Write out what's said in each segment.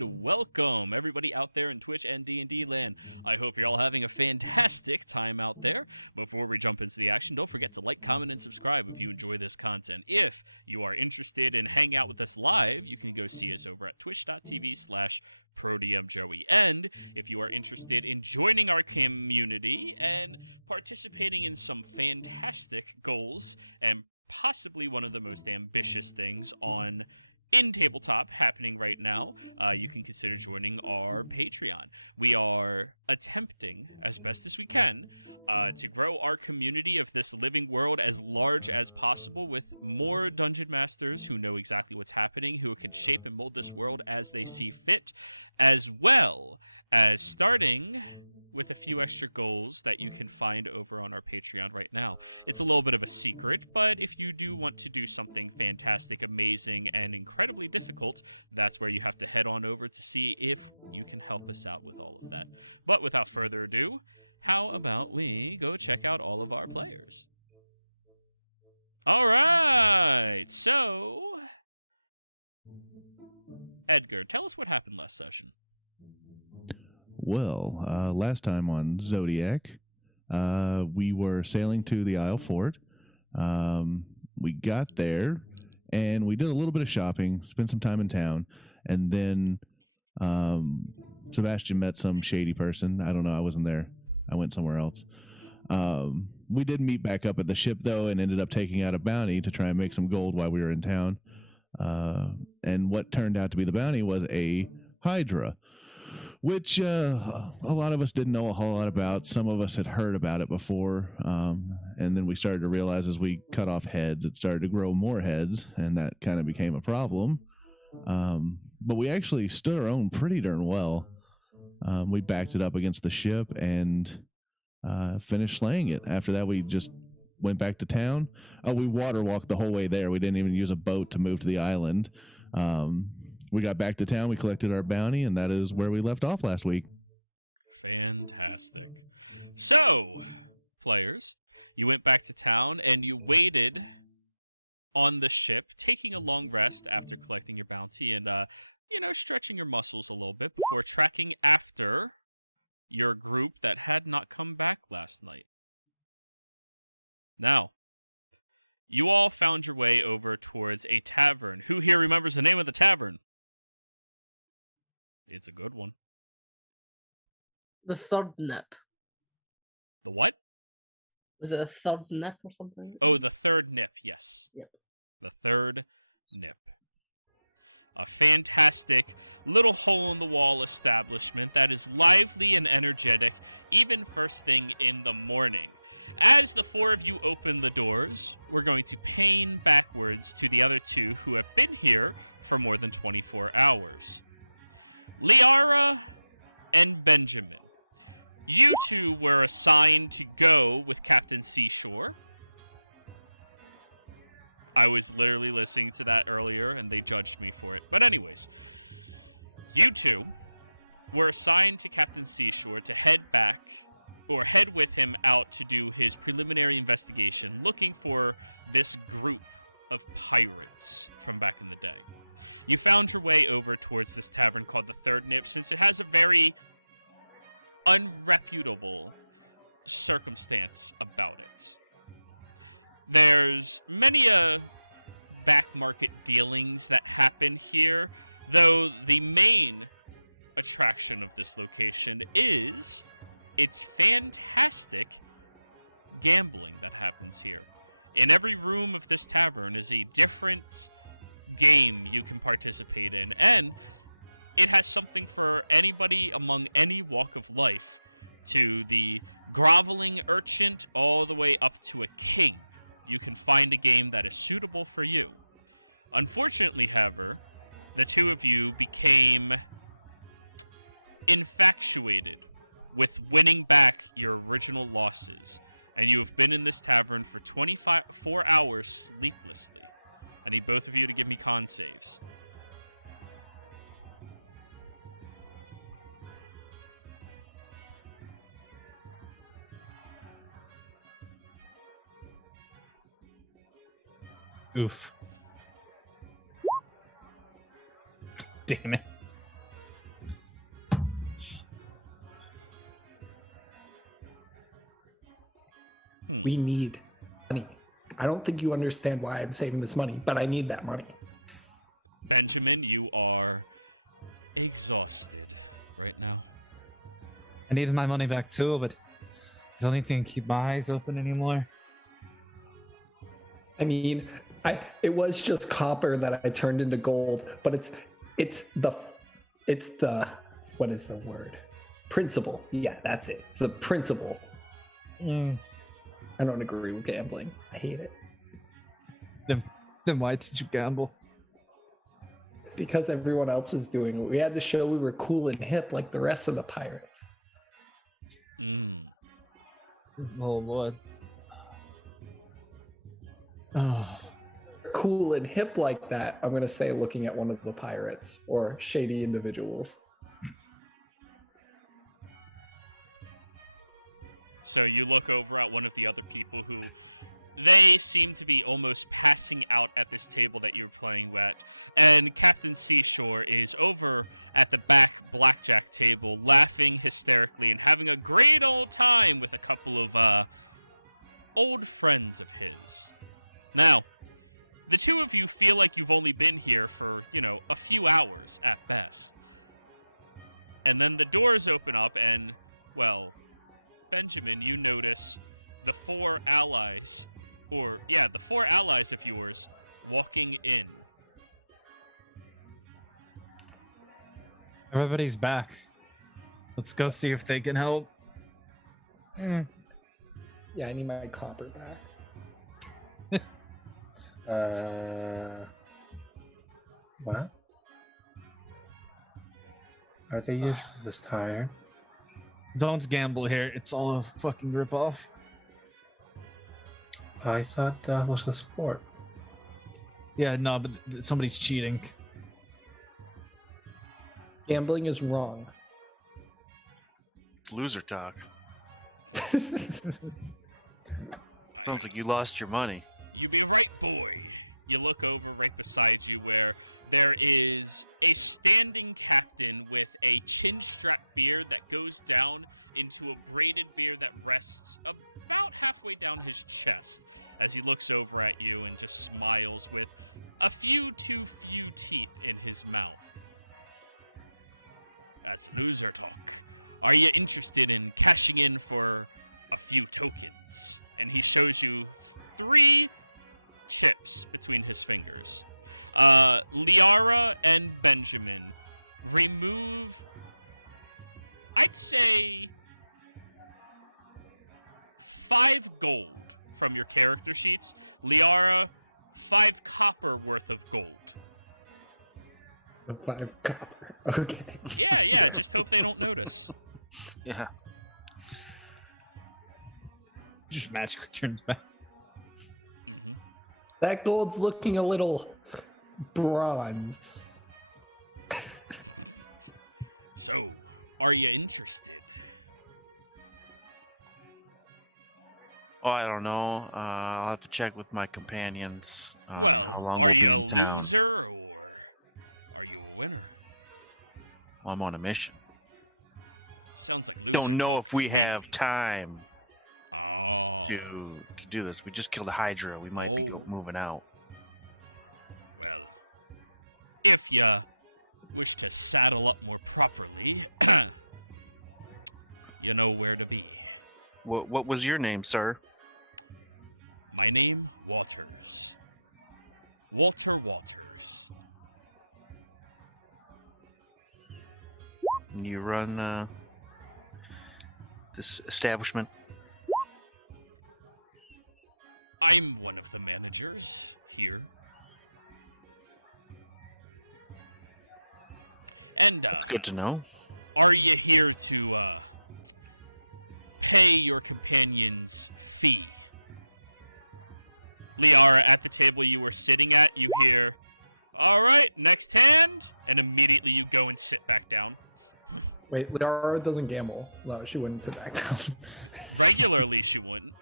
and welcome everybody out there in Twitch and D&D land. I hope you're all having a fantastic time out there. Before we jump into the action, don't forget to like, comment, and subscribe if you enjoy this content. If you are interested in hanging out with us live, you can go see us over at twitch.tv/ProdiumJoey. And if you are interested in joining our community and participating in some fantastic goals and possibly one of the most ambitious things in tabletop happening right now, you can consider joining our Patreon. We are attempting as best as we can to grow our community of this living world as large as possible, with more dungeon masters who know exactly what's happening, who can shape and mold this world as they see fit, as well as starting with a few extra goals that you can find over on our Patreon right now. It's a little bit of a secret, but if you do want to do something fantastic, amazing, and incredibly difficult, that's where you have to head on over to see if you can help us out with all of that. But without further ado, how about we go check out all of our players? All right, so Edgar, tell us what happened last session. Well, last time on Zodiac, we were sailing to the Isle Fort. We got there, and we did a little bit of shopping, spent some time in town, and then Sebastian met some shady person. I don't know. I wasn't there. I went somewhere else. We did meet back up at the ship, though, and ended up taking out a bounty to try and make some gold while we were in town. And what turned out to be the bounty was a Hydra, which a lot of us didn't know a whole lot about. Some of us had heard about it before, and then we started to realize as we cut off heads, it started to grow more heads, and that kind of became a problem. But we actually stood our own pretty darn well. We backed it up against the ship and finished slaying it. After that, we just went back to town. We water walked the whole way there. We didn't even use a boat to move to the island. We got back to town, we collected our bounty, and that is where we left off last week. Fantastic. So, players, you went back to town and you waited on the ship, taking a long rest after collecting your bounty and, stretching your muscles a little bit before tracking after your group that had not come back last night. Now, you all found your way over towards a tavern. Who here remembers the name of the tavern? It's a good one. The Third Nip. The what? Was it a Third Nip or something? Oh, the Third Nip, yes. Yep. The Third Nip. A fantastic little hole-in-the-wall establishment that is lively and energetic, even first thing in the morning. As the four of you open the doors, we're going to pan backwards to the other two who have been here for more than 24 hours. Liara and Benjamin. You two were assigned to go with Captain Seashore. I was literally listening to that earlier, and they judged me for it. But anyways, you two were assigned to Captain Seashore to head with him out to do his preliminary investigation, looking for this group of pirates from back in the day. You found your way over towards this tavern called the Third Nip, since it has a very unreputable circumstance about it. There's many back market dealings that happen here, though the main attraction of this location is its fantastic gambling that happens here. In every room of this tavern is a different game you can participate in, and it has something for anybody among any walk of life, to the groveling urchin all the way up to a king. You can find a game that is suitable for you. Unfortunately, however, the two of you became infatuated with winning back your original losses, and you have been in this tavern for 24 hours sleeplessly. I need both of you to give me con saves. Oof. Damn it. We need money. I don't think you understand why I'm saving this money, but I need that money. Benjamin, you are exhausted right now. I needed my money back too, but I don't think I can keep my eyes open anymore. I mean, it was just copper that I turned into gold, but it's the what is the word? Principle. Yeah, that's it. It's the principle. I don't agree with gambling. I hate it. Then why did you gamble? Because everyone else was doing it. We had to show we were cool and hip like the rest of the pirates. Mm. Oh Lord. Oh. Cool and hip like that, I'm going to say, looking at one of the pirates or shady individuals. So you look over at one of the other people who they seem to be almost passing out at this table that you're playing at. And Captain Seashore is over at the back blackjack table, laughing hysterically and having a great old time with a couple of old friends of his. Now, the two of you feel like you've only been here for, a few hours at best. And then the doors open up and, well, Benjamin, you notice the four allies of yours walking in. Everybody's back. Let's go see if they can help. Yeah, I need my copper back. What? Are they usually this tired? Don't gamble here. It's all a fucking ripoff. I thought that was a sport. Yeah, no, but somebody's cheating. Gambling is wrong. Loser talk. Sounds like you lost your money. You be right, boy. You look over right beside you where there is a standing captain with a chin-strap beard that goes down into a braided beard that rests about halfway down his chest as he looks over at you and just smiles with a few too few teeth in his mouth. That's loser talk. Are you interested in cashing in for a few tokens? And he shows you 3 chips between his fingers. Liara and Benjamin, remove, I'd say, 5 gold from your character sheets. Liara, 5 copper worth of gold. 5 copper. Okay. Yeah, just hope they don't notice. Yeah. Just magically turns back. Mm-hmm. That gold's looking a little bronze. So, are you interested? Oh, I don't know. I'll have to check with my companions. How Well, long are they've you been a in town. loser or are you a winner? Well, I'm on a mission. Sounds like loser Don't know talk if we to me. have time Oh. to do this. We just killed a Hydra. We might be moving out. Well, if you wish to saddle up more properly, you know where to be. What was your name, sir? My name, Waters. Walter Waters. And you run this establishment? I'm one of the managers here. And, That's good to know. are you here to, pay your companion's fee? Liara, at the table you were sitting at, you hear, all right, next hand, and immediately you go and sit back down. Wait, Liara doesn't gamble. No, she wouldn't sit back down. Regularly, she wouldn't.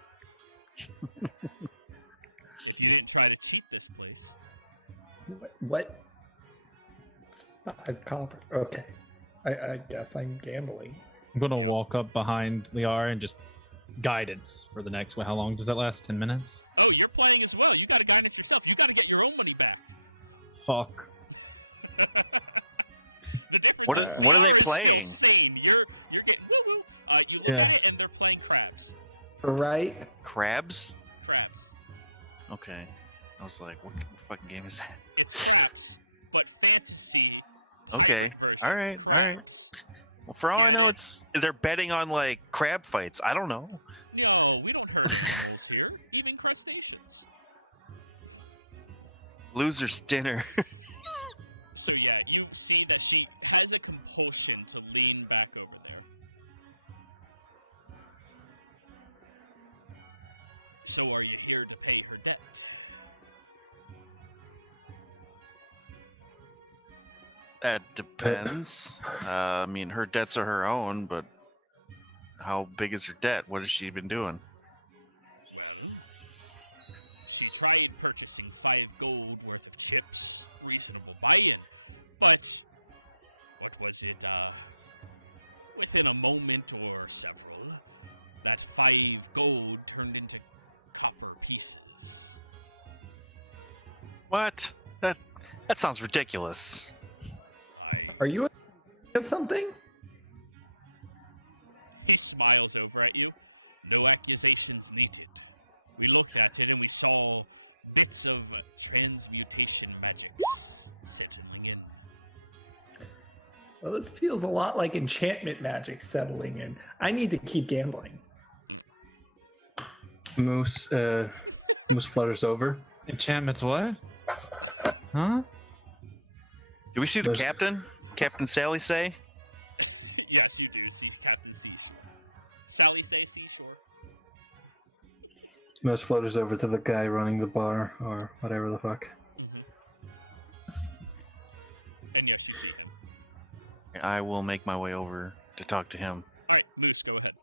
If you didn't try to cheat this place. What? It's 5 copper. Okay. I guess I'm gambling. I'm gonna walk up behind Liara and just guidance for the next one. How long does that last? 10 minutes? Oh, you're playing as well. You got to guidance yourself. You got to get your own money back. Fuck. The difference What are- is what are they Liara is still playing? sane. You're getting woo woo. You look Yeah. at it and they're playing crabs. Right? Crabs? Crabs. Okay. I was like, what fucking game is that? It's craps, but fantasy pirate Okay. version. All right, Crabs. Well, for all Get I know, it? they're betting on like crab fights. I don't know. No, we don't hurt animals here. Even crustaceans. Loser's dinner. So yeah, you see that she has a compulsion to lean back over there. So are you here to pay her debt? That depends. I mean, her debts are her own, but how big is her debt? What has she been doing? Well, she tried purchasing 5 gold worth of chips, reasonable buy-in, but what was it, within a moment or several, that 5 gold turned into copper pieces. What? That sounds ridiculous. Are you of something? He smiles over at you. No accusations needed. We looked at it and we saw bits of transmutation magics settling in. Well, this feels a lot like enchantment magic settling in. I need to keep gambling. Moose flutters over. Enchantments what? Huh? Do we see the Those- captain? Captain Sally say? Yes, you do see Captain Seashore. Sally say Seashore. Moose flutters over to the guy running the bar or whatever the fuck. Mm-hmm. And yes, you see him. I will make my way over to talk to him. All right, Moose, go ahead.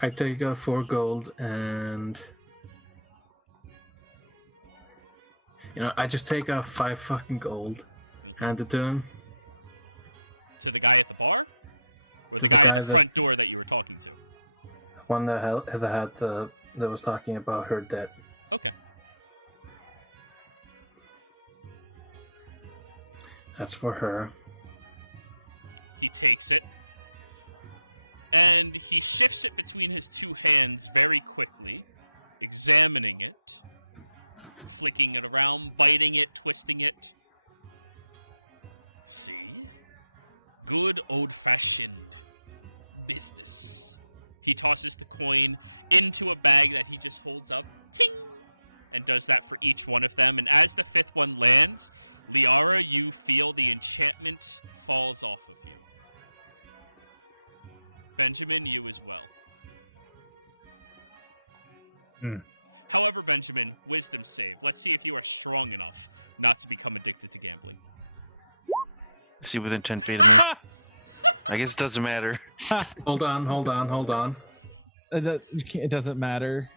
I take out 4 gold and I just take out 5 fucking gold, Mhm. hand it to him. To the guy at the bar? Or the the guy at guy the that- front door that you were talking to? One that that was talking about her debt. Okay. That's for her. He takes it. And he shifts it between his 2 hands very quickly, examining it, flicking it around, biting it, twisting it. See? Good old-fashioned business. He tosses the coin into a bag that he just holds up, ting, and does that for each one of them. And as the 5th one lands, Liara, you feel the enchantment falls off of you. Benjamin, you as well. However, Benjamin, wisdom save. Let's see if you are strong enough not to become addicted to gambling. Is he within 10 feet of me? I guess it doesn't matter. Hold on. It doesn't matter.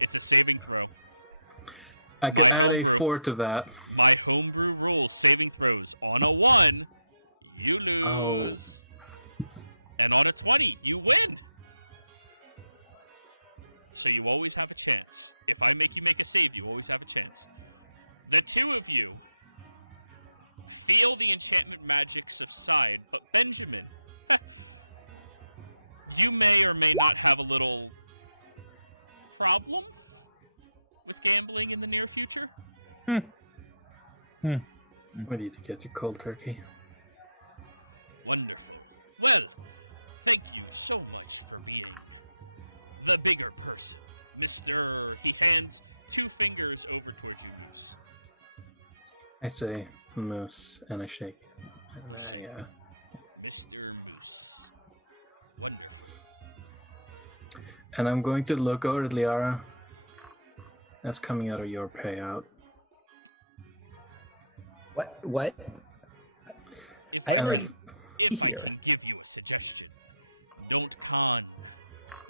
It's a saving throw. I can My add homebrew. a 4 to that. My homebrew rules, saving throws. On a 1, you lose. And on a 20, you win. So you always have a chance. If I make you make a save, you always have a chance. The 2 of you feel the enchantment magic subside, but Benjamin, you may or may not have a little problem with gambling in the near future. We need to get you cold turkey. Wonderful. Well, thank you so much for being the bigger person, Mr. He hands 2 fingers over towards you, Moose. I say moose and I shake. I'll shake. Yeah. Mr. Moose. Wonderful. And I'm going to look over at Liara. That's coming out of your payout. What? If I I already can if I hear can give you a suggestion, don't con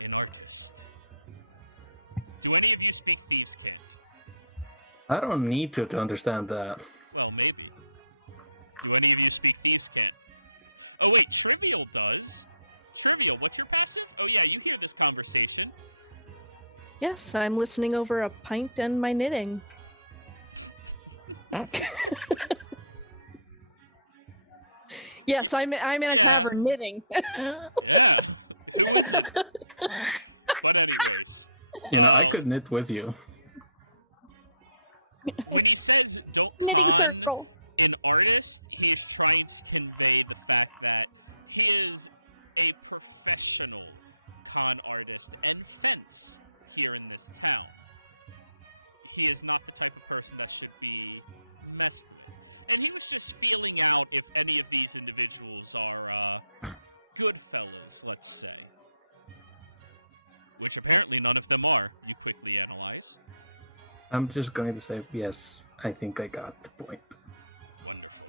an artist. Do any of you speak thieves' cant? I don't need to understand that. Well, maybe. Do any of you speak thieves' cant? Oh wait, Trivial does. Trivial, what's your passive? Oh yeah, you hear this conversation. Yes, I'm listening over a pint and my knitting. Yes, I'm in a tavern knitting. Yeah, who isn't? But anyways, I could knit with you. when he says don't Knitting con circle. an artist, he is trying to convey the fact that he is a professional con artist and fence here in this town. He is not the type of person that should be messed with. And he was just feeling out if any of these individuals are good fellas, let's say. Which apparently none of them are, you quickly analyze. I'm just going to say, yes, I think I got the point. Wonderful.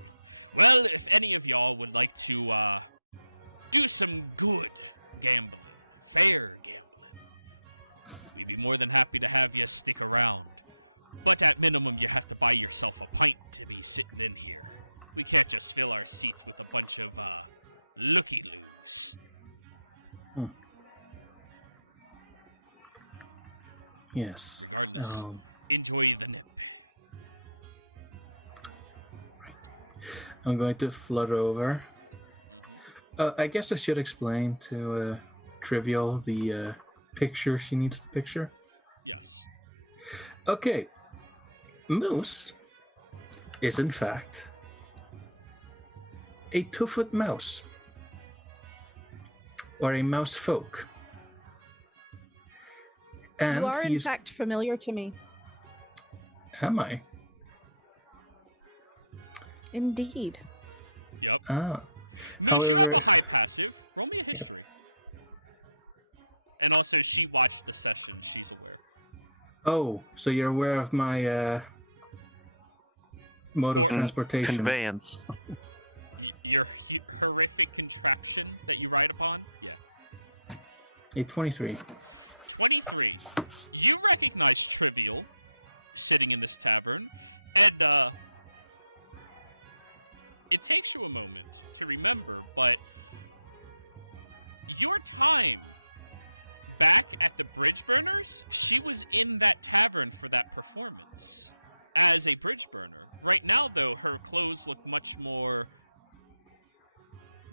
Well, if any of y'all would like to do some good gambling, fair gambling, we'd be more than happy to have you stick around. But at minimum, you have to buy yourself a pint to be sitting in here. We can't just fill our seats with a bunch of looky-loos. Yes. Regardless, enjoy the nip. I'm going to flutter over. I guess I should explain to Trivial the picture she needs to picture. Yes. Okay. Moose is, in fact, a 2-foot mouse. Or a mouse folk. And You are, in he's... fact, familiar to me. Am I? Indeed. Yep. Ah. Moose, you have a However- high passive. Roll me a history. And also, she watched the session. She's aware. Oh, so you're aware of my mode of Or- transportation. Conveyance. Your horrific contraption that you ride upon? Yeah. A 23. 23. You recognize Trivial sitting in this tavern, and it takes you a moment to remember, but your time back at the Bridge Burners, she was in that tavern for that performance as a bridge burner. Right now, though, her clothes look much more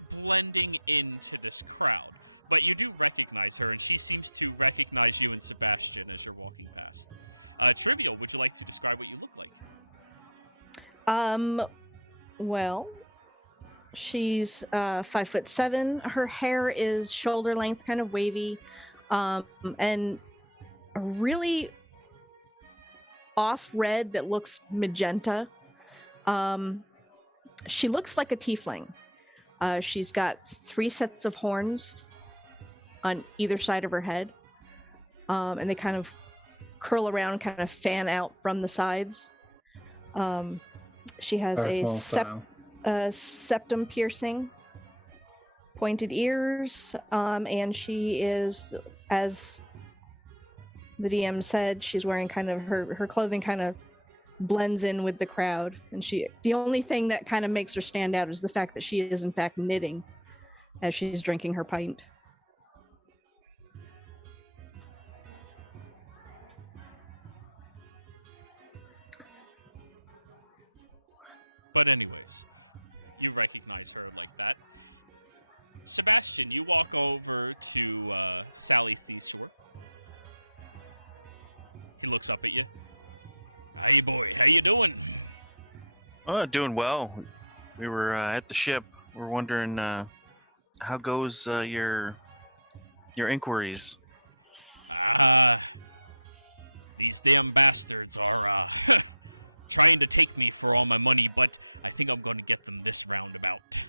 blending into this crowd. But you do recognize her, and she seems to recognize you and Sebastian as you're walking past. Trivial, would you like to describe what you look like? Well, she's 5'7". Her hair is shoulder length, kind of wavy, and a really off red that looks magenta. She looks like a tiefling. She's got 3 sets of horns on either side of her head, and they kind of curl around, kind of fan out from the sides. She has Darth Maul style. a septum piercing, pointed ears, and she is, as the DM said, she's wearing kind of her clothing kind of blends in with the crowd, and the only thing that kind of makes her stand out is the fact that she is in fact knitting as she's drinking her pint. But anyways, you recognize her like that. Sebastian, you walk over to Sally Seashore. He looks up at you. Hey boy, how you doing? Oh, doing well. We were at the ship. We're wondering how goes your inquiries. These damn bastards are trying to take me for all my money, but I think I'm going to get them this roundabout.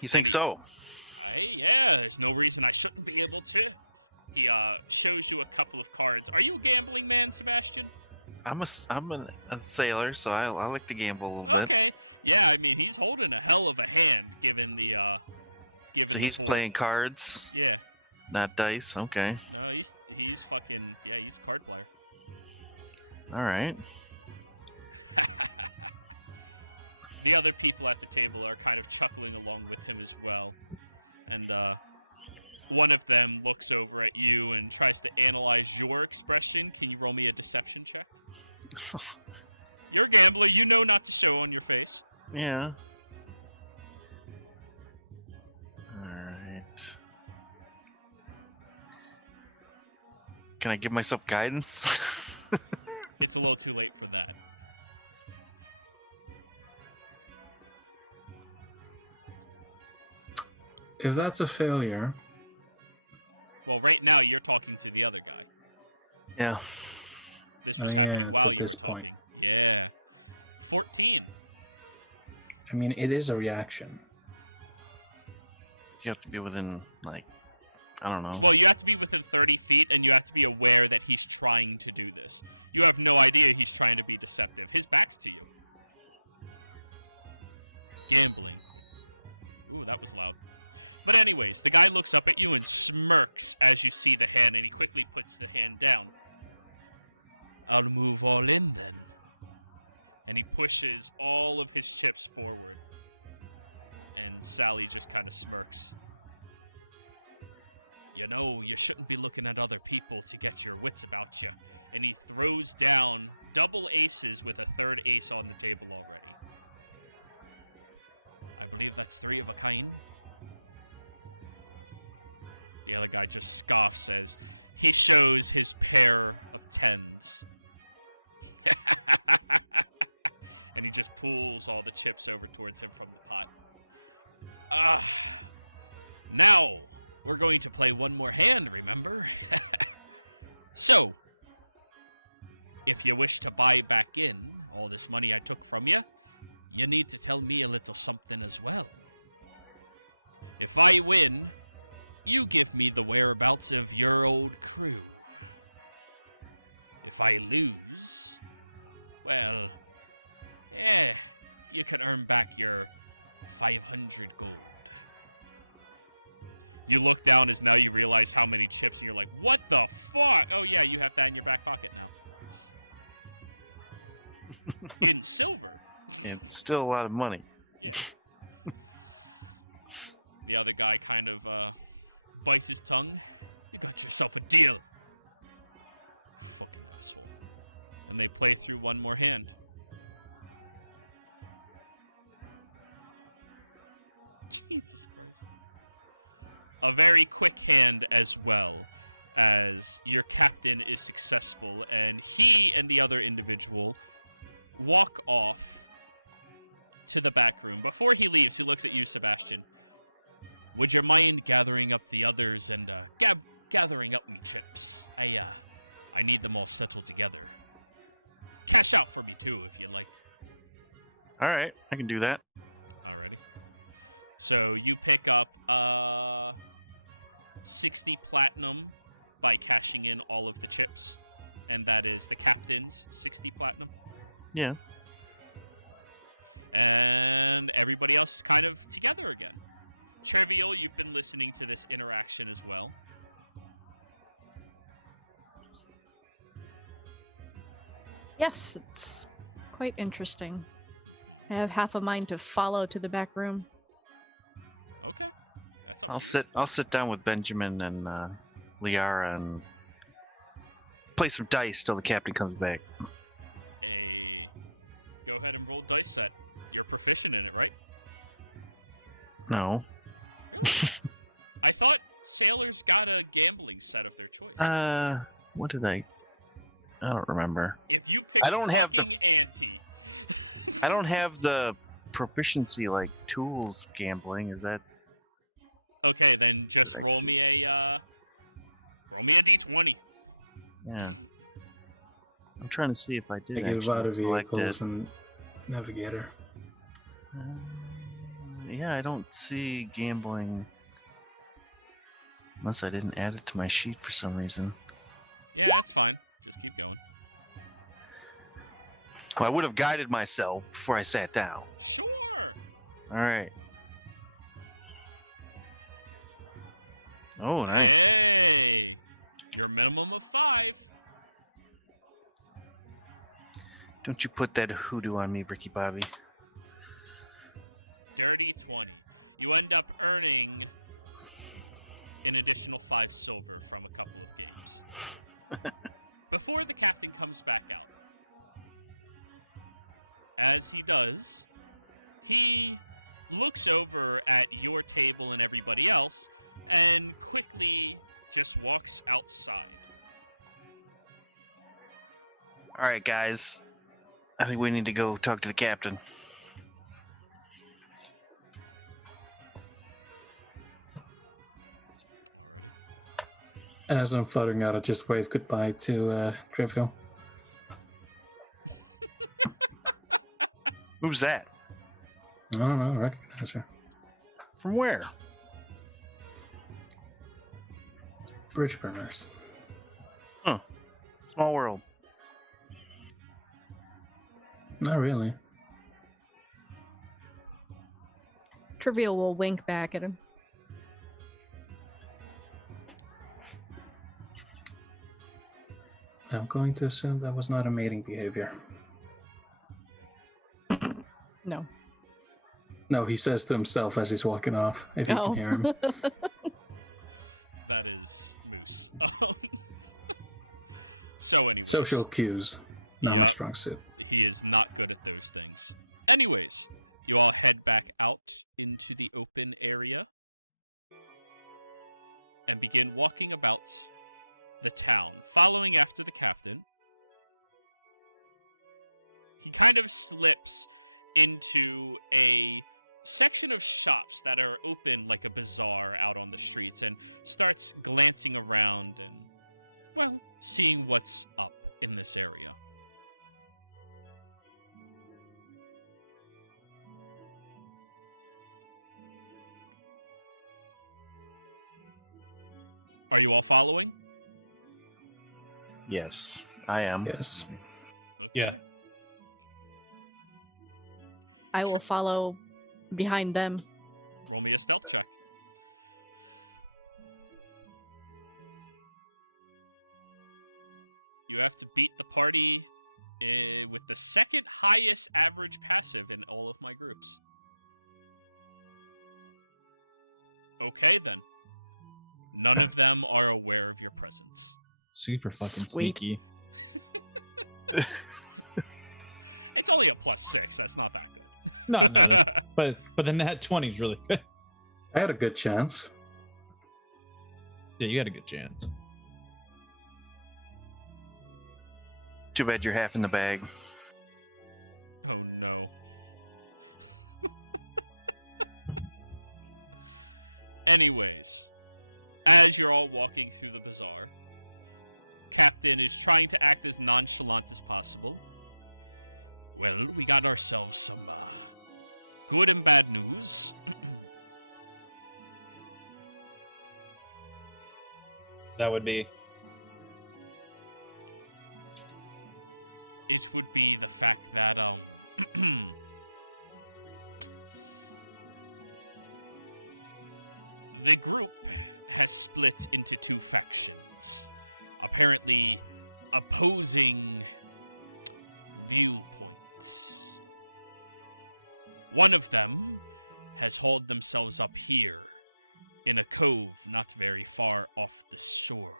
You think so? Yeah, there's no reason I shouldn't be able to. He shows you a couple of cards. Are you a gambling man, Sebastian? I'm a sailor, so I like to gamble a little bit. Okay. Yeah, I mean, he's holding a hell of a hand, given the So he's board. playing cards, Yeah. not dice. Okay. No, he's fucking, yeah, he's a card player. All right. The other people at the table are kind of chuckling along with him as well. And one of them looks over at you and tries to analyze your expression. Can you roll me a deception check? You're a gambler. You know not to show on your face. Yeah. Alright. Can I give myself guidance? It's a little too late for that. If that's a failure, Well, right now you're talking to the other guy. Yeah. This was Oh, yeah, happening while at you were this point. talking. Yeah. 14. I mean, it is a reaction. You have to be within, like, I don't know. Well, you have to be within 30 feet, and you have to be aware that he's trying to do this. You have no idea he's trying to be deceptive. His back's to you. Gambling. Ooh, that was loud. But anyways, the guy looks up at you and smirks as you see the hand, and he quickly puts the hand down. I'll move all in, then. And he pushes all of his chips forward. And Sally just kind of smirks. You know, you shouldn't be looking at other people to get your wits about you. And he throws down double aces with a third ace on the table already. I believe that's 3 of a kind. The other guy just scoffs as he shows his pair of 10s. And he just pulls all the chips over towards him from the pot. Now, we're going to play one more hand, remember? So, if you wish to buy back in all this money I took from you, you need to tell me a little something as well. If I win, you give me the whereabouts of your old crew. If I lose, well, you can earn back your 500 gold. You look down as now you realize how many chips, and you're like, what the fuck? Oh yeah, you have that in your back pocket now. In silver. It's still a lot of money. Yeah. The other guy kind of bites his tongue. You got yourself a deal. Fucking asshole. And they play through one more hand. Jesus Christ. A very quick hand as well, as your captain is successful, and he and the other individual walk off to the back room. Before he leaves, he looks at you, Sebastian. Would you mind gathering up the others and gathering up me chips? I need them all settled together. Cash out for me too, if you'd like. All right, I can do that. Alrighty. So you pick up 60 platinum by cashing in all of the chips, and that is the captain's 60 platinum. Yeah. And everybody else is kind of together again. Trivial, you've been listening to this interaction as well. Yes, it's quite interesting. I have half a mind to follow to the back room. Okay. That's up to you. I'll sit down with Benjamin and Liara and play some dice till the captain comes back. Go ahead and roll dice set. You're proficient in it, right? No. Really? I thought sailors got a gambling set of their choice. What did I don't remember. If you pick fucking ante. I don't have the proficiency like tools gambling. Is that Okay, then just roll me a d20. Yeah. I'm trying to see if I did I give out of select vehicles it. and navigator. Yeah, I don't see gambling unless I didn't add it to my sheet for some reason. Yeah, that's fine. Just keep going. Well, I would have guided myself before I sat down. Sure. All right. Oh, nice. Hey, your minimum of 5. Don't you put that hoodoo on me, Ricky Bobby. Dirty 20. You end up earning an additional 5 silver from a couple of games. Before the captain comes back out. As he does, he looks over at your table and everybody else and quickly just walks outside. All right, guys. I think we need to go talk to the captain. Alrighty. As I'm fluttering out, I just wave goodbye to Trivial. Who's that? I don't know, I recognize her. From where? Bridge burners. Huh. Small world. Not really. Trivial will wink back at him. I'm going to assume that was not a mating behavior. No. No, he says to himself as he's walking off, if you Oh. can hear him. That is Moose. So anyways. Social cues. Not my Yep. strong suit. He is not good at those things. Anyways, you all head back out into the open area and begin walking about the town, following after the captain. He kind of slips into a section of shops that are open like a bazaar out on the streets and starts glancing around and, well, seeing what's up in this area. Are you all following? Yes, I am. Yes. Okay. Yeah. I will Sure. follow behind them. Roll me a stealth check. You have to beat the party with the second highest average passive in all of my groups. Okay, then. None of them are aware of your presence. Super fucking Sweet. sneaky. It's only a +6. That's not that good. No, but the net 20 is really good. I had a good chance. Yeah, you got a good chance. Too bad you're half in the bag. Oh no. Anyways, as you're all walking through the bazaar, Captain is trying to act as nonchalant as possible. Well, we got ourselves some good and bad news. That would be. It would be the fact that the group has split into 2 factions, apparently opposing viewpoints. One of them has hauled themselves up here in a cove not very far off the shore.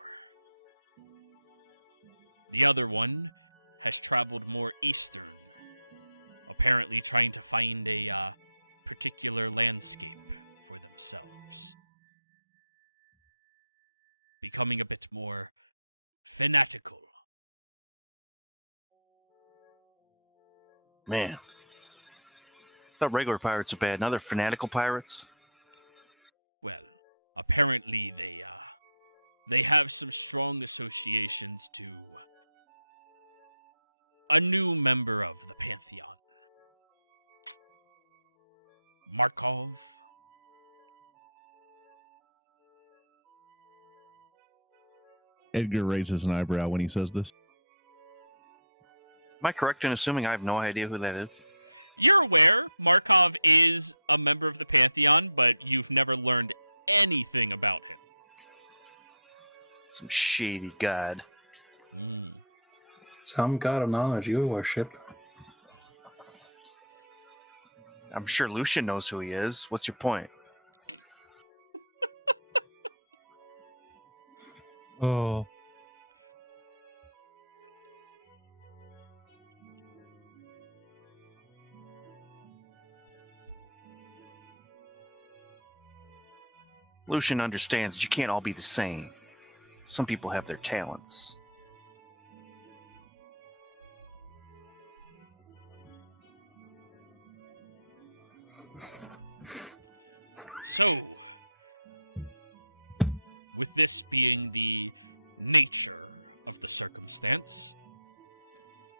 The other one has traveled more eastern, apparently trying to find a particular landscape for themselves. Becoming a bit more fanatical. Man. I thought regular pirates are bad. Now they're fanatical pirates. Well, apparently they have some strong associations to a new member of the Pantheon. Markov. Edgar raises an eyebrow when he says this. Am I correct in assuming I have no idea who that is? You're aware Markov is a member of the Pantheon, but you've never learned anything about him. Some shady god. Some god of knowledge you worship. I'm sure Lucian knows who he is. What's your point? Oh. Lucian understands that you can't all be the same. Some people have their talents. So, with this being the nature of the circumstance,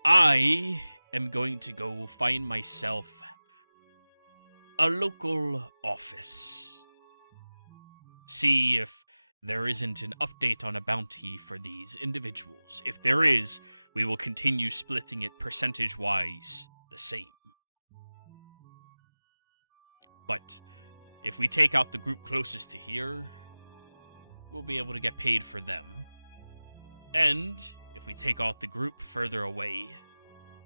I am going to go find myself a local office. See if there isn't an update on a bounty for these individuals. If there is, we will continue splitting it percentage-wise the same. But if we take out the group closest to here, we'll be able to get paid for them. And if we take out the group further away,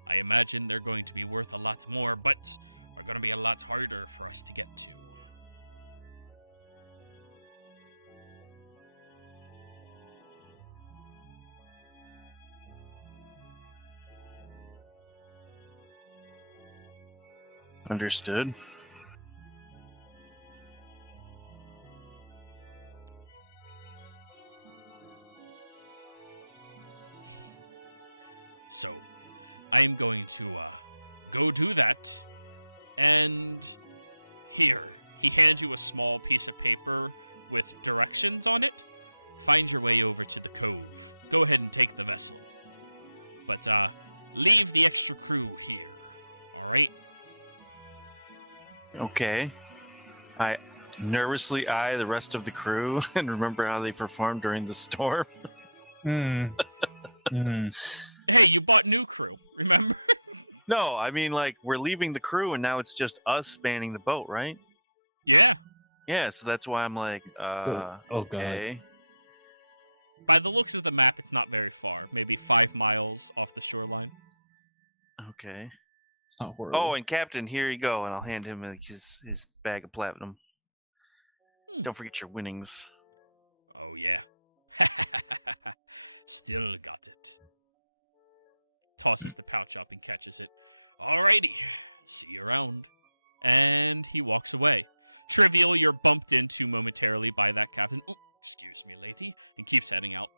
I imagine they're going to be worth a lot more, but are going to be a lot harder for us to get to. Understood. So, I am going to go do that, and here, he hands you a small piece of paper with directions on it. Find your way over to the cove. Go ahead and take the vessel. But, leave the extra crew here, alright? Okay. I nervously eye the rest of the crew and remember how they performed during the storm. Hey, you bought new crew, remember? No, I mean, like, we're leaving the crew and now it's just us spanning the boat, right? Yeah. Yeah, so that's why I'm like, God. okay. By the looks of the map, it's not very far. Maybe 5 miles off the shoreline. Okay. It's not horrible. Oh, and Captain, here you go, and I'll hand him his bag of platinum. Don't forget your winnings. Oh, yeah. Still got it. Tosses the pouch up and catches it. Alrighty. See you around. And he walks away. Trivial, you're bumped into momentarily by that captain. Ooh, excuse me, lady. And keeps heading out.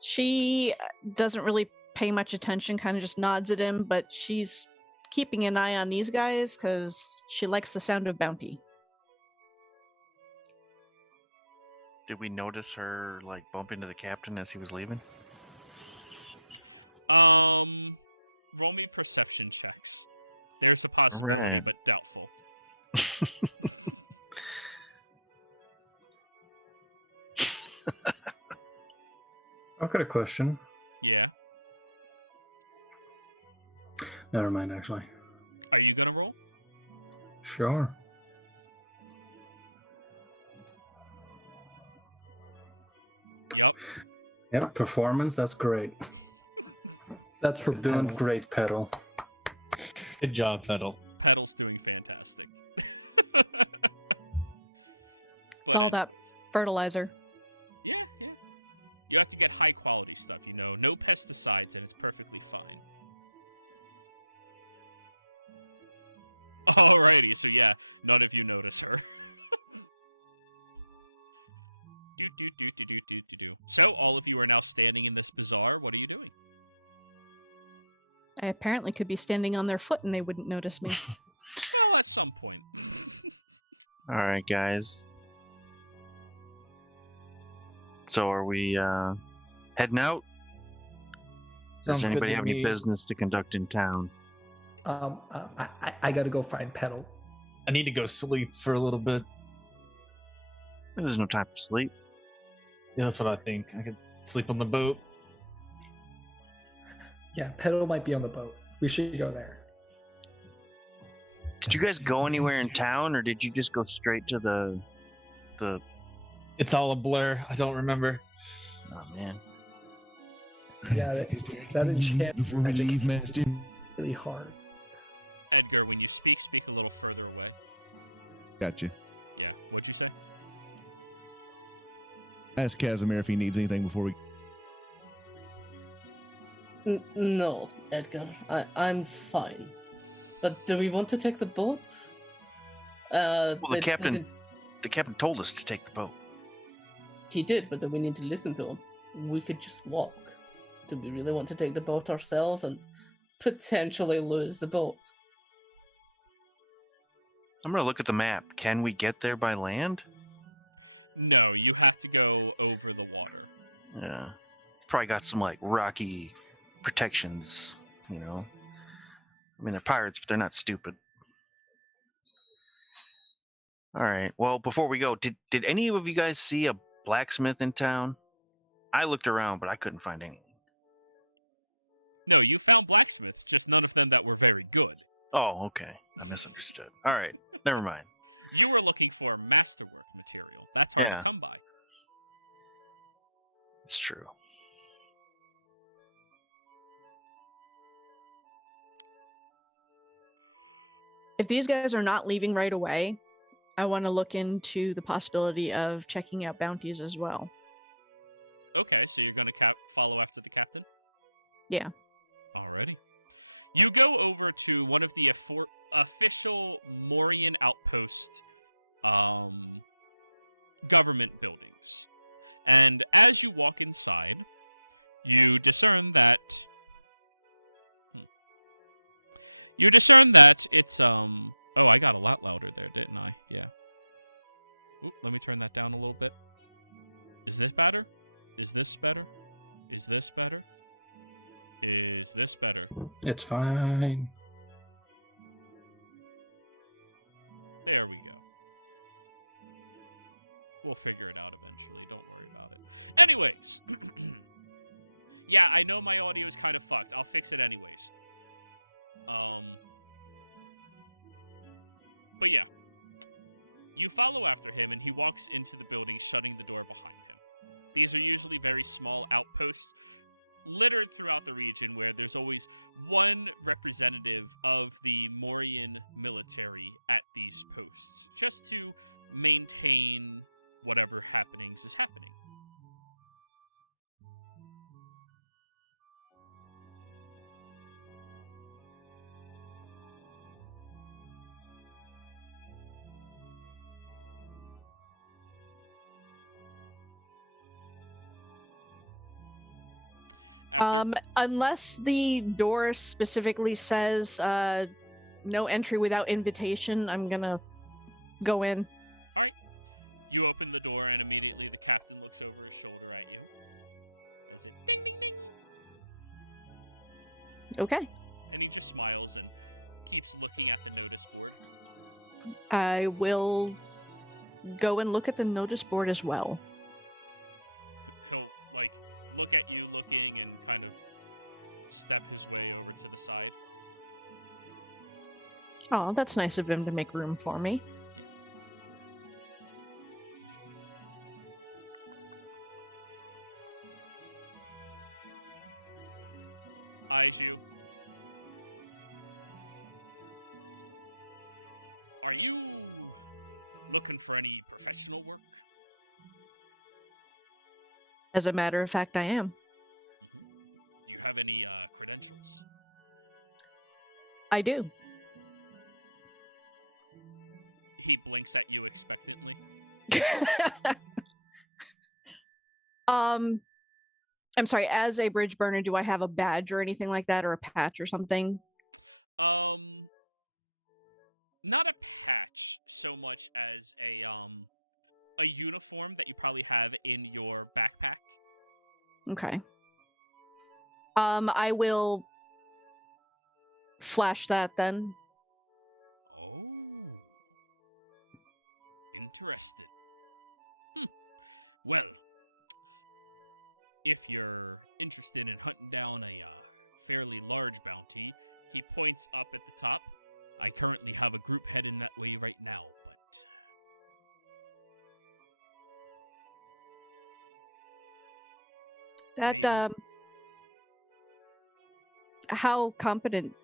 She doesn't really pay much attention, kind of just nods at him, but she's keeping an eye on these guys because she likes the sound of bounty. Did we notice her, like, bump into the captain as he was leaving? Roll me perception checks. There's a possibility, Alright. but doubtful. I've got a question. Yeah. Never mind, actually. Are you gonna roll? Sure. Yep. Yep, performance, that's great. That's for You're doing Pedal. great, Pedal. Good job, Pedal. Pedal's doing fantastic. It's all that anyways. fertilizer. Yeah. You have to get high quality stuff, no pesticides, and it's perfectly fine. Alrighty, so yeah, none of you notice her. Do. So, all of you are now standing in this bazaar. What are you doing? I apparently could be standing on their foot and they wouldn't notice me. Well, at some point. All right, guys. So are we heading out? Sounds Does good anybody to have any me. business to conduct in town? I got to go find Pedal. I need to go sleep for a little bit. There's no time for sleep. Yeah, that's what I think. I could sleep on the boat. Yeah, Pedal might be on the boat. We should go there. Did you guys go anywhere in town, or did you just go straight to the? It's all a blur. I don't remember. Oh man. Yeah, that Is there anything you need enchant before we magic leave, Master? really hard. Edgar, when you speak a little further away. Gotcha. Yeah. What'd you say? Ask Casimir if he needs anything before we. No, Edgar. I'm fine. But do we want to take the boat? Well, the captain told us to take the boat. He did, but do we need to listen to him? We could just walk. Do we really want to take the boat ourselves and potentially lose the boat? I'm gonna look at the map. Can we get there by land? No, you have to go over the water. Yeah. It's probably got some like rocky protections, you know. I mean, they're pirates, but they're not stupid. All right. Well, before we go, did any of you guys see a blacksmith in town? I looked around, but I couldn't find any. No, you found blacksmiths, just none of them that were very good. Oh, okay. I misunderstood. All right. Never mind. You were looking for masterwork material. That's hard to come by. It's true. If these guys are not leaving right away, I want to look into the possibility of checking out bounties as well. Okay, so you're going to follow after the captain? Yeah. Alrighty. You go over to one of the official Morian outpost government buildings. And as you walk inside, you discern that it's oh, I got a lot louder there, didn't I? Yeah. Ooh, let me turn that down a little bit. Is this better? Is this better? Is this better? Is this better? It's fine. There we go. We'll figure it out eventually. Don't worry about it. Anyways. Yeah, I know my audio is kind of fucked. I'll fix it anyways. But yeah. You follow after him, and he walks into the building, shutting the door behind him. These are usually very small outposts littered throughout the region where there's always one representative of the Morian military at these posts, just to maintain whatever happenings is happening. Unless the door specifically says no entry without invitation, I'm gonna go in. All right. You open the door, and immediately the captain looks over his shoulder at you. As it ding, ding, ding. Okay. And he just smiles and keeps looking at the notice board. I will go and look at the notice board as well. He'll, look at you looking and kind of step his way over to the side. Oh, that's nice of him to make room for me. Yeah. Eyes you. Are you looking for any professional work? As a matter of fact, I am. Mm-hmm. Do you have any credentials? I do. He blinks at you expectantly. I'm sorry, as a bridge burner, do I have a badge or anything like that, or a patch or something? Not a patch so much as a uniform that you probably have in your backpack. Okay. I will flash that then. Oh. Interesting. Well, if you're interested in hunting down a fairly large bounty, he points up at the top. I currently have a group heading that way right now, but... That, maybe. How competent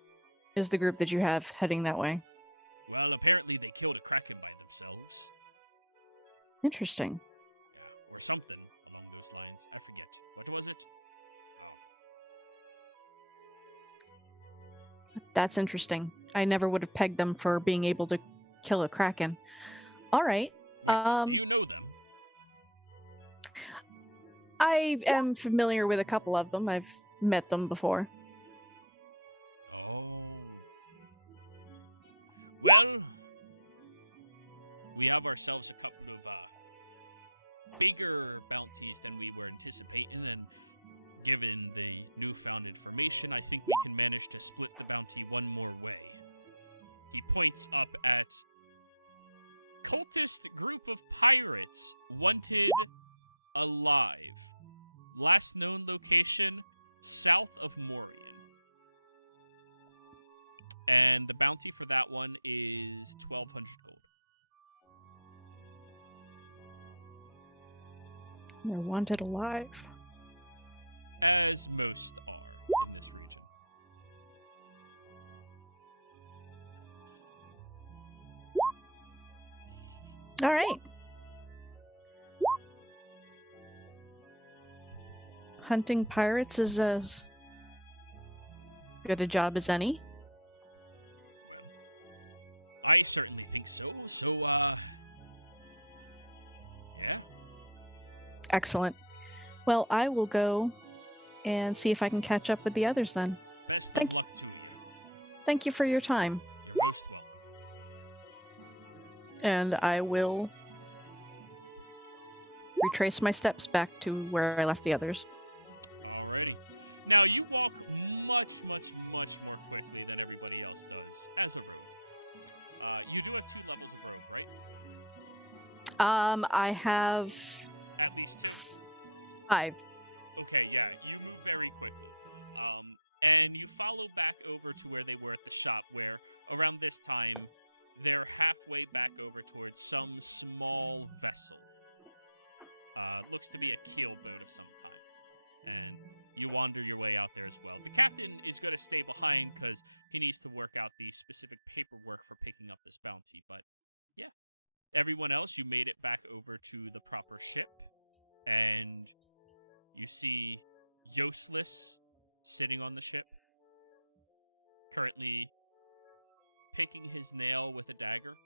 is the group that you have heading that way? Well, apparently they killed a kraken by themselves. Interesting. Yeah, or something along those lines. I forget. What was it? I don't know. That's interesting. I never would have pegged them for being able to kill a kraken. All right. Wait, do you know them? I am familiar with a couple of them. I've met them before. Oh. Well, we have ourselves a couple of bigger bounties than we were anticipating, and given the newfound information, I think we can manage to split the bounty one more way. He points up at cultist group of pirates wanted alive. Last known location, south of Morian. And the bounty for that one is 1,200 gold. They're wanted alive. As most are in this region. All right. Hunting pirates is as good a job as any. Well, I certainly think so. So, yeah. Excellent. Well, I will go and see if I can catch up with the others then. Best of luck to you. Thank you for your time. You're most welcome. And I will retrace my steps back to where I left the others. Alrighty. Now, you walk much more quickly than everybody else does as a rogue. You do have 2 levels of rogue, right? I have At least 2? 5. Okay, yeah, you move very quickly. And you follow back over to where they were at the shop, where around this time, they're halfway back over towards some small vessel. Looks to be a keel boat of some kind. And you wander your way out there as well. The captain is going to stay behind because he needs to work out the specific paperwork for picking up this bounty. But, yeah. Everyone else, you made it back over to the proper ship. And you see Yoslis sitting on the ship, currently picking his nail with a dagger.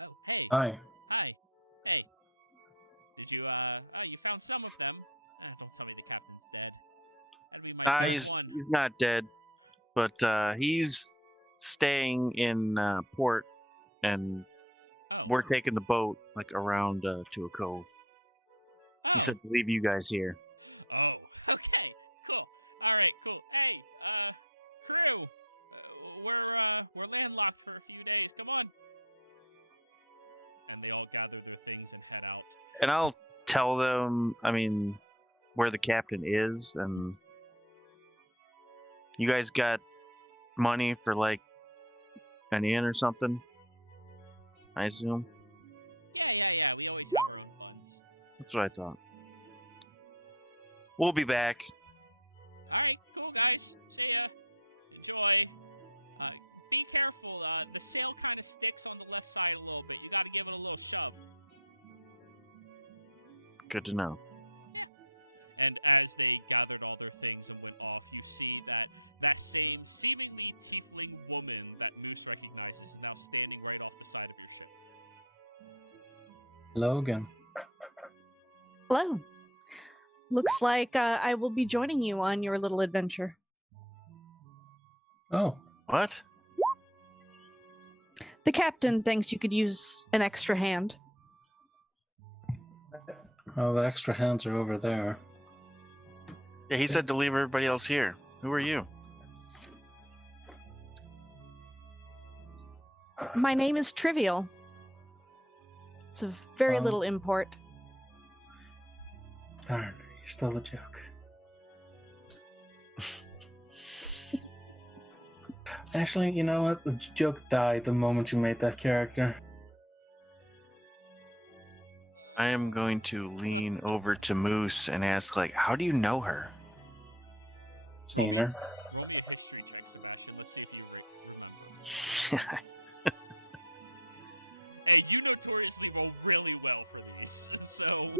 Oh, hey. Hi. Hi. Hey. Did you, you found some of them. Don't tell me the captain's dead. That'd be my third one. He's not dead, but he's staying in port, and we're taking the boat like around to a cove. He said to leave you guys here. Oh, okay, cool. All right, cool. Hey, crew, we're landlocked for a few days. Come on. And they all gather their things and head out. And I'll tell them, where the captain is, and you guys got money for like an inn or something, I assume. Yeah. We always have our own funds. That's what I thought. We'll be back. All right, cool, guys. See ya. Enjoy. Be careful. The sail kind of sticks on the left side a little bit. You got to give it a little shove. Good to know. Yeah. And as they gathered all their things and went off, you see that same seemingly tiefling woman that Moose recognizes is now standing right off the side of your ship. Logan. Hello. Looks like I will be joining you on your little adventure. Oh. What? The captain thinks you could use an extra hand. Oh, the extra hands are over there. Yeah, he said to leave everybody else here. Who are you? My name is Trivial. It's of very little import. Darn, you stole a joke. Actually, you know what? The joke died the moment you made that character. I am going to lean over to Moose and ask, how do you know her? Seen her. Roll me a history check, Sebastian. Let's see if you remember. Hey, you notoriously roll really well for these, so...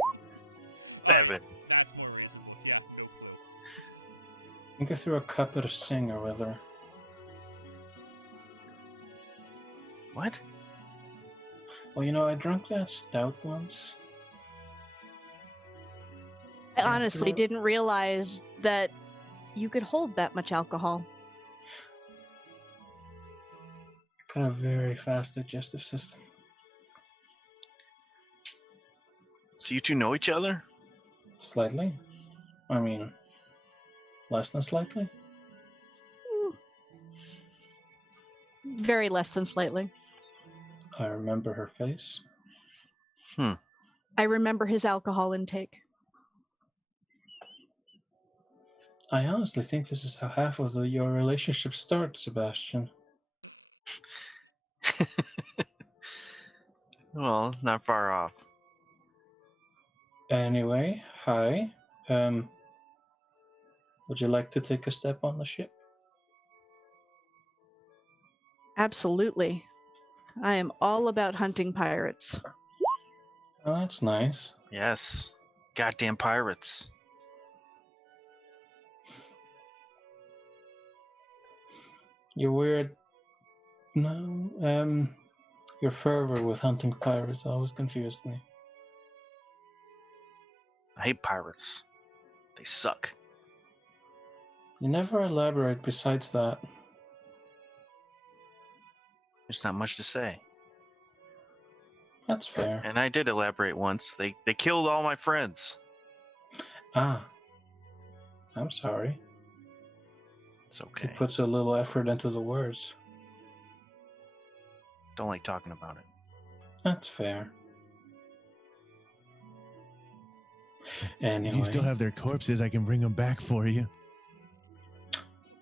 Alright, that's more reasonable. Yeah, no clue. I think I threw a cup at a singer with her. What? Well, I drank that stout once. I honestly didn't realize that you could hold that much alcohol. Got a very fast digestive system. So you two know each other? Slightly. I mean, less than slightly. Very less than slightly. I remember her face. I remember his alcohol intake. I honestly think this is how half of your relationship starts, Sebastian. Well, not far off. Anyway, hi. Would you like to take a step on the ship? Absolutely. I am all about hunting pirates. Oh, that's nice. Yes. Goddamn pirates. You're weird. No, your fervor with hunting pirates always confused me. I hate pirates. They suck. You never elaborate besides that. There's not much to say. That's fair. And I did elaborate once. They killed all my friends. Ah. I'm sorry. It's okay. He puts a little effort into the words. Don't like talking about it. That's fair. Anyway. If you still have their corpses, I can bring them back for you.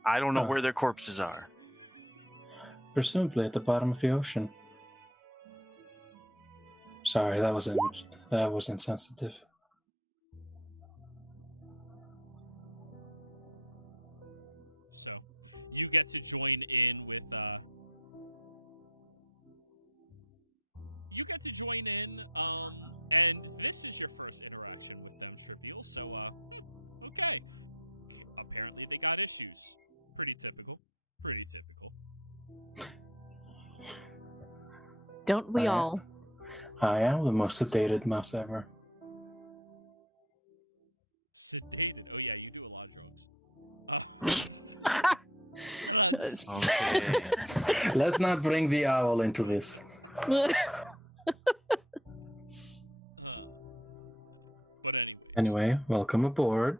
I don't know where their corpses are. Presumably at the bottom of the ocean. Sorry, that was insensitive. So, you get to join in with, and this is your first interaction with them, Trivial, so, okay. Apparently they got issues. Pretty typical. Pretty typical. Don't we all? I am the most sedated mouse ever. Sedated? Oh yeah, you do a lot of drugs. Drugs. Okay. Let's not bring the owl into this. But anyways. Anyway, welcome aboard.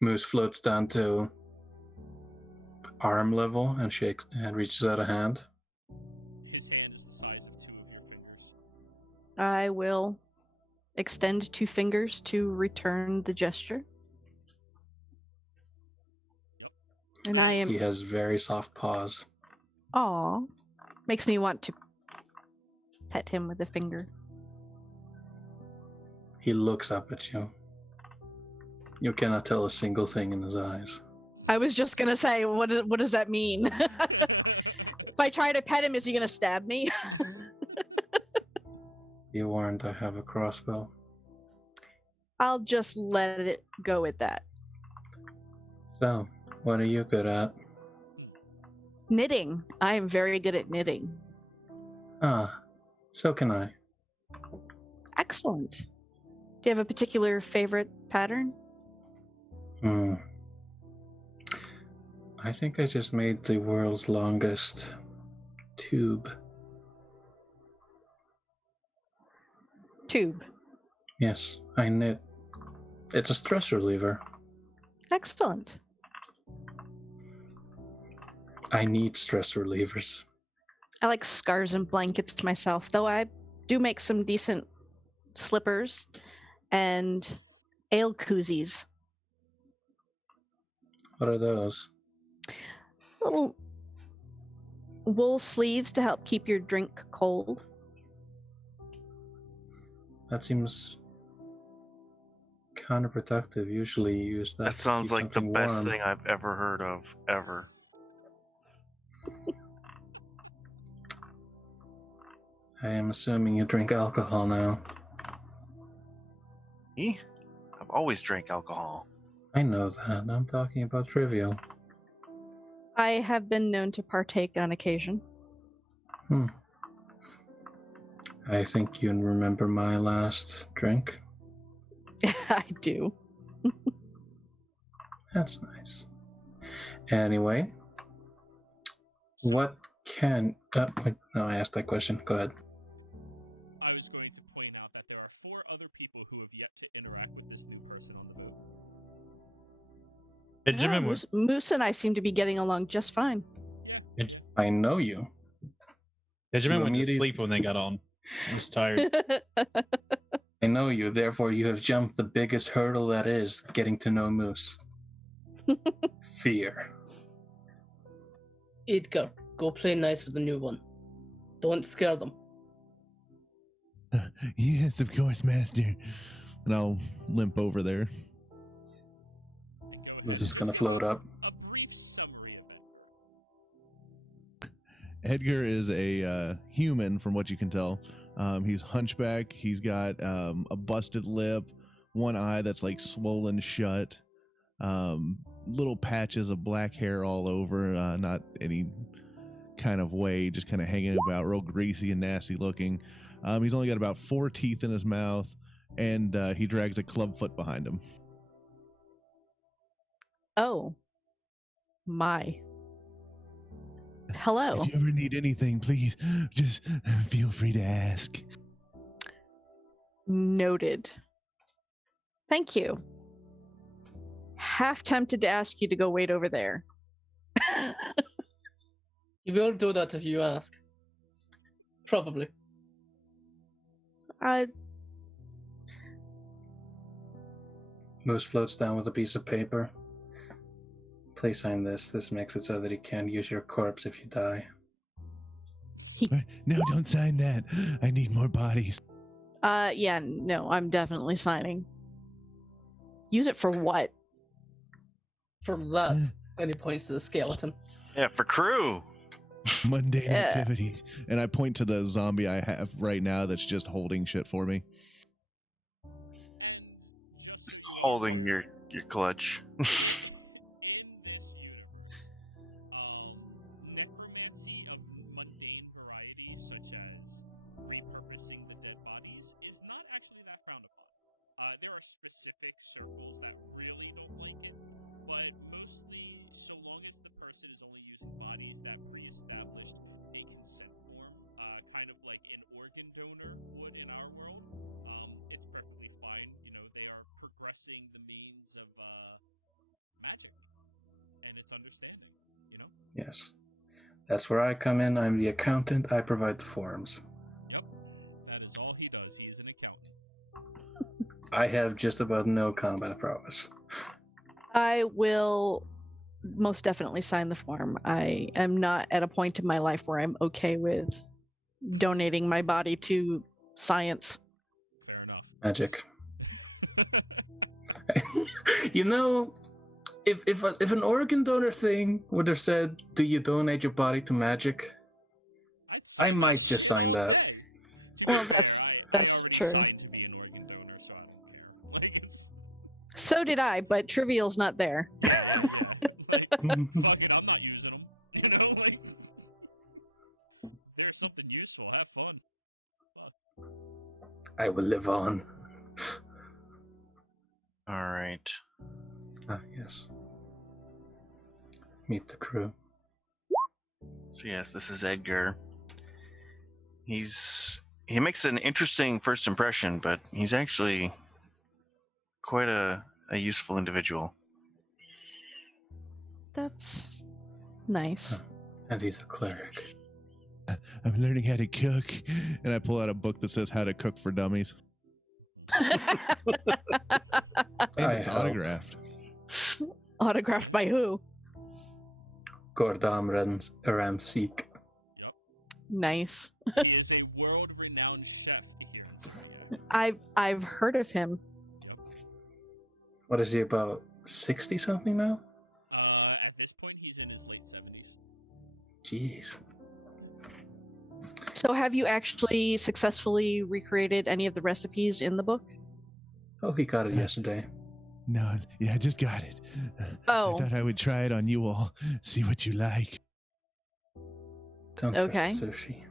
Moose floats down to arm level and shakes and reaches out a hand. His hand is the size of 2 of your fingers. I will extend 2 fingers to return the gesture. Yep. And I am. He has very soft paws. Aw. Makes me want to pet him with a finger. He looks up at you. You cannot tell a single thing in his eyes. I was just gonna say, what does that mean? If I try to pet him, is he gonna stab me? Be warned, I have a crossbow. I'll just let it go at that. So, what are you good at? Knitting. I am very good at knitting. Ah, so can I. Excellent. Do you have a particular favorite pattern? I think I just made the world's longest tube. Tube. Yes, I knit. It's a stress reliever. Excellent. I need stress relievers. I like scarves and blankets myself, though I do make some decent slippers and ale koozies. What are those? Little wool sleeves to help keep your drink cold. That seems counterproductive. Usually you use that. That sounds like the best thing I've ever heard of, ever. I am assuming you drink alcohol now. Me? I've always drank alcohol. I know that. I'm talking about trivial. I have been known to partake on occasion. I think you remember my last drink. I do. That's nice. Anyway, what can... no, I asked that question. Go ahead. I was going to point out that there are 4 other people who have yet to interact with this new person on the boat. Benjamin Moose and I seem to be getting along just fine. Yeah. I know you. Benjamin went to sleep when they got on. I was tired. I know you, therefore you have jumped the biggest hurdle that is getting to know Moose. Fear. Edgar, go play nice with the new one. Don't scare them. Yes, of course, master. And I'll limp over there. And go ahead and just just gonna give float up. a brief summary of Edgar. Edgar is a human, from what you can tell. He's hunchback. He's got a busted lip, one eye that's like swollen shut, little patches of black hair all over, not any kind of way, just kind of hanging about, real greasy and nasty looking. He's only got about 4 teeth in his mouth, and he drags a clubfoot behind him. Oh. My. Hello. If you ever need anything, please just feel free to ask. Noted. Thank you. Half tempted to ask you to go wait over there. He will do that if you ask. Probably. Moose floats down with a piece of paper. Please sign this. This makes it so that he can't use your corpse if you die. No, don't sign that. I need more bodies. Yeah, no, I'm definitely signing. Use it for what? For that. And he points to the skeleton. Yeah, for crew. Mundane activities. And I point to the zombie I have right now that's just holding shit for me. And just so you are holding aware, your clutch. in this universe, necromancy of mundane varieties, such as repurposing the dead bodies, is not actually that frowned upon. There are specific circles that really don't like it, but mostly, so long as the person is only using bodies that pre-established a consent form, kind of like an organ donor would in our world, it's perfectly fine. You know, they are progressing the means of magic, and it's understanding, you know? Yes. That's where I come in. I'm the accountant. I provide the forms. Yep. That is all he does. He's an accountant. I have just about no combat prowess. I will most definitely sign the form. I am not at a point in my life where I'm okay with donating my body to science. Fair enough. Magic. You know, if an organ donor thing would have said, "Do you donate your body to magic?" I'd sign I that might shit just sign all that. day. To be fair, I that's already true. signed to be an organ donor, so I don't care. Like, it's... So did I, but Trivial's not there. Yeah. Like, fuck it, I'm not using them. You know, like... There's something useful. Have fun. Fuck. I will live on. All right. Ah, yes. Meet the crew. So yes, this is Edgar. He makes an interesting first impression, but he's actually quite a useful individual. That's nice. And he's a cleric. I'm learning how to cook. And I pull out a book that says How to Cook for Dummies. And it's help. autographed. Autographed by who? Gordam Ramsik. Yep. Nice. He is a world-renowned chef here in Zodiac. I've heard of him. Yep. What is he, about 60 something now? At this point, he's in his late 70s. Jeez. So have you actually successfully recreated any of the recipes in the book? Oh, he got it yesterday. No, yeah, I just got it. Oh. I thought I would try it on you all, see what you like. Don't trust sushi.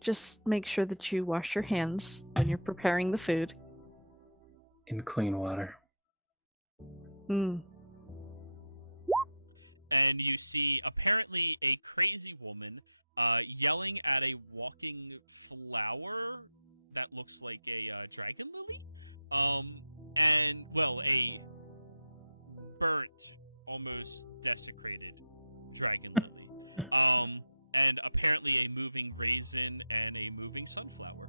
Just make sure that you wash your hands when you're preparing the food. In clean water. Mm. And you see, apparently, a crazy woman yelling at a walking flower that looks like a dragon lily. And, well, a burnt, almost desecrated dragon lily. And apparently a moving raisin and a moving sunflower.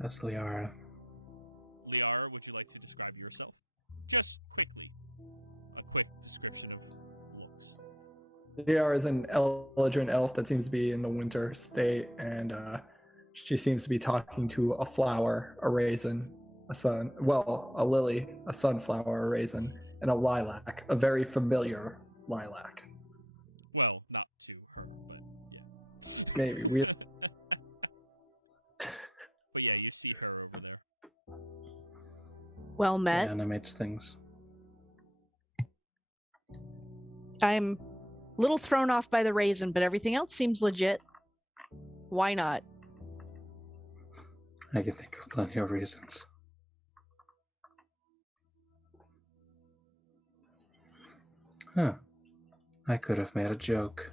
That's Liara. Liara, would you like to describe yourself? Just quickly. A quick description of looks. Liara is an Eldrin elf that seems to be in the winter state, and she seems to be talking to a flower, a raisin, a lily, a sunflower, a raisin, and a lilac, a very familiar lilac. Well, not to her, but yeah. Maybe. But yeah, you see her over there. Well met. It animates things. I'm a little thrown off by the raisin, but everything else seems legit. Why not? I can think of plenty of reasons. Huh. I could have made a joke.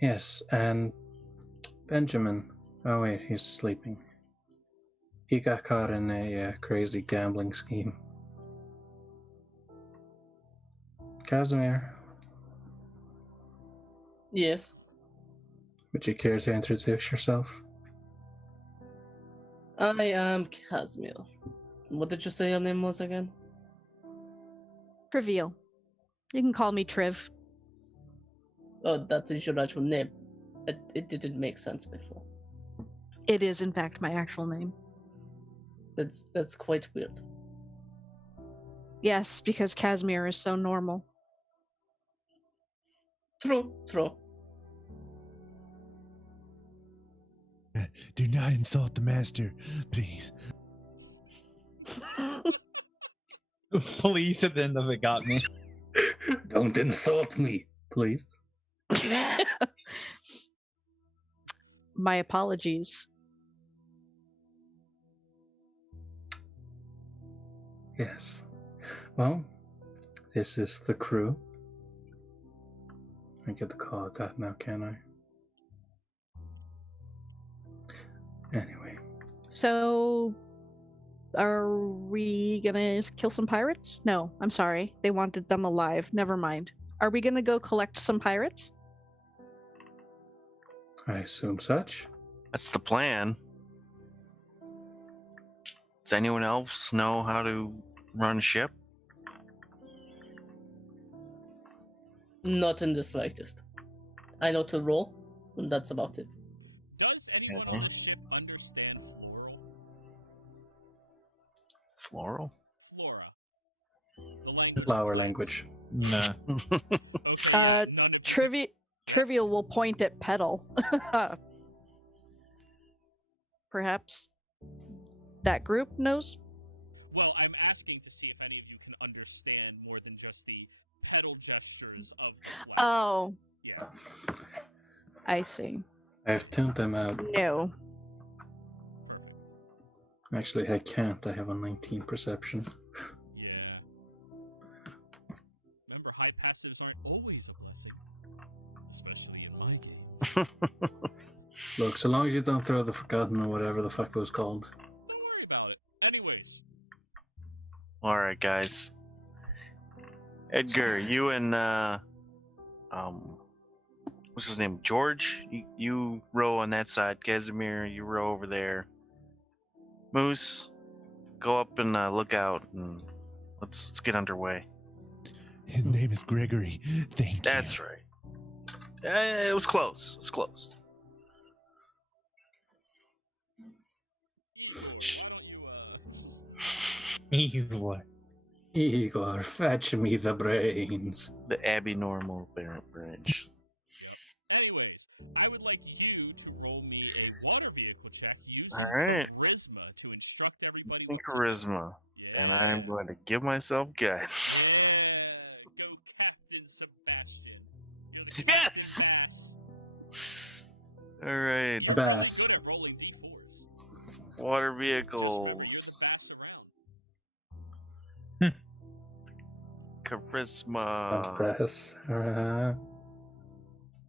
Yes, and Benjamin. Oh wait, he's sleeping. He got caught in a crazy gambling scheme. Casimir. Yes. Would you care to introduce yourself? I am Casimir. What did you say your name was again? Trivial. You can call me Triv. Oh, that is your actual name. It didn't make sense before. It is, in fact, my actual name. That's quite weird. Yes, because Casimir is so normal. True. Do not insult the master, please. Police at the end of it got me. Don't insult me, please. My apologies. Yes. Well, this is the crew. I get to call it that now, can I? Anyway. So, are we gonna kill some pirates? No, I'm sorry. They wanted them alive. Never mind. Are we gonna go collect some pirates? I assume such. That's the plan. Does anyone else know how to run a ship? Not in the slightest. I know to roll, and that's about it. Does anyone on the ship understand floral? Floral? Flora. The language Flower of plants. language. No. Okay, yeah, none of you can... Yeah. Trivial will point at Petal. Perhaps that group knows? Well, I'm asking to see if any of you can understand more than just the petal gestures of the flower. Oh. Yeah. I see. I've tuned them out. No. Perfect. Actually, I can't. I have a 19 perception. Yeah. Remember, high passives aren't always a blessing. Especially in my game. Look, so long as you don't throw the Forgotten or whatever the fuck it was called. Don't worry about it. Anyways. Alright, guys. Edgar, you and, what's his name? George? You row on that side. Casimir, you row over there. Moose, go up and look out, and let's get underway. His name is Gregory. Thank you. That's right. It was close. It's close. Igor, why don't you Igor, fetch me the brains. The abnormal branch. Yep. Anyways, I would like you to roll me a water vehicle check using Alright. charisma to instruct everybody what to do. Charisma. Yeah. And I'm going to give myself guidance. Yeah. Go Captain Sebastian. You're the Captain Bass. Alright. You're really Bass. good at rolling D4s. Water vehicle. Just remember, you're the bass around. Charisma. Bass.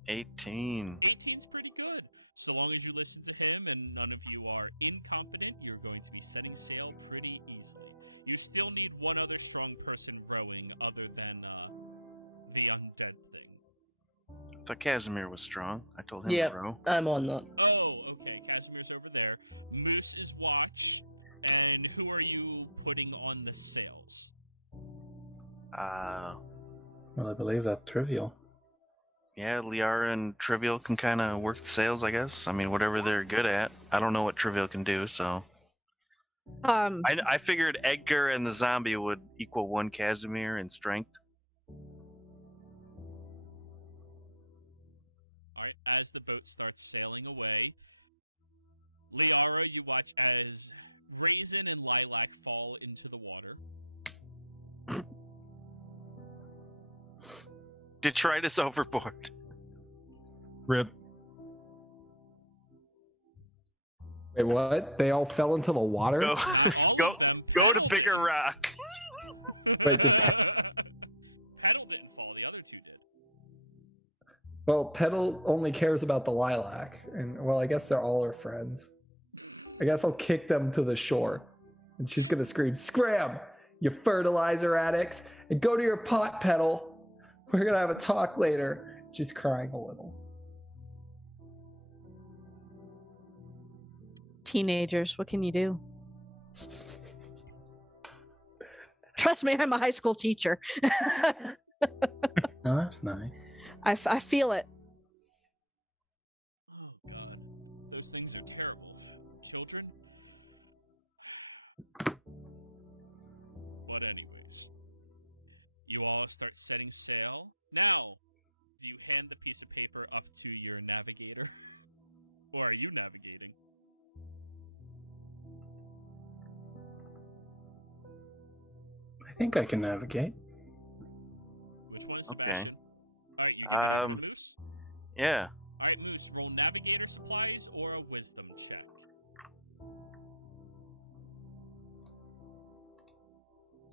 18. 18's pretty good. So long as you listen to him and none of you are incompetent, you're going to be setting sail pretty easily. You still need one other strong person rowing other than the undead thing. I thought Casimir was strong. I told him Yeah, to row. I'm on that. Oh, okay. Casimir's over there. Moose is watch. And who are you putting on the sails? Well, I believe that trivial. Yeah, Liara and Trivial can kind of work the sails, I guess. I mean, whatever they're good at. I don't know what Trivial can do, so. I figured Edgar and the zombie would equal one Casimir in strength. All right, as the boat starts sailing away, Liara, you watch as Raisin and Lilac fall into the water. Detritus overboard. Rip. Wait, what? They all fell into the water? Go. Not all Go- of them. Go Petal to Bigger didn't. Rock. Petal didn't fall. The other two did. Well, Petal only cares about the lilac, and well, I guess they're all her friends. I guess I'll kick them to the shore, and she's gonna scream, "Scram, you fertilizer addicts, and go to your pot, Petal. We're gonna have a talk later." She's crying a little. Teenagers, what can you do? Trust me, I'm a high school teacher. Oh, that's nice. I feel it. Oh, God. Those things are terrible. Children? But anyways. You all start setting sail. Now, do you hand the piece of paper up to your navigator? Or are you navigating? I think I can navigate. Which one, Okay. Sebastian? Alright, you give it over to Moose? Yeah. Alright, Moose, roll navigator supplies or a wisdom check.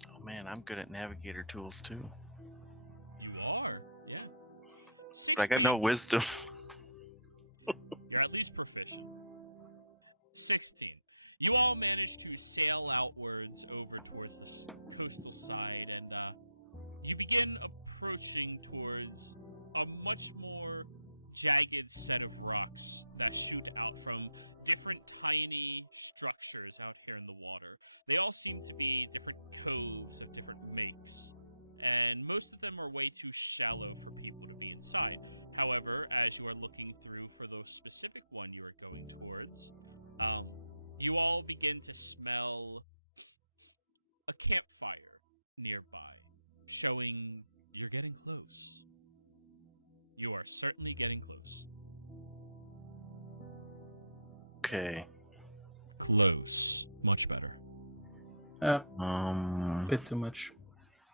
Oh man, I'm good at navigator tools too. You are, yeah. 16. But I got no wisdom. You're at least proficient. 16. You all manage to sail outwards over towards the coastal side, and you begin approaching towards a much more jagged set of rocks that shoot out from different tiny structures out here in the water. They all seem to be different coves of different makes, and most of them are way too shallow for people to be inside. However, as you are looking through for the specific one you are going towards, you all begin to smell a campfire nearby, showing you're getting close. You are certainly getting close. Okay. Close. Much better. Bit too much.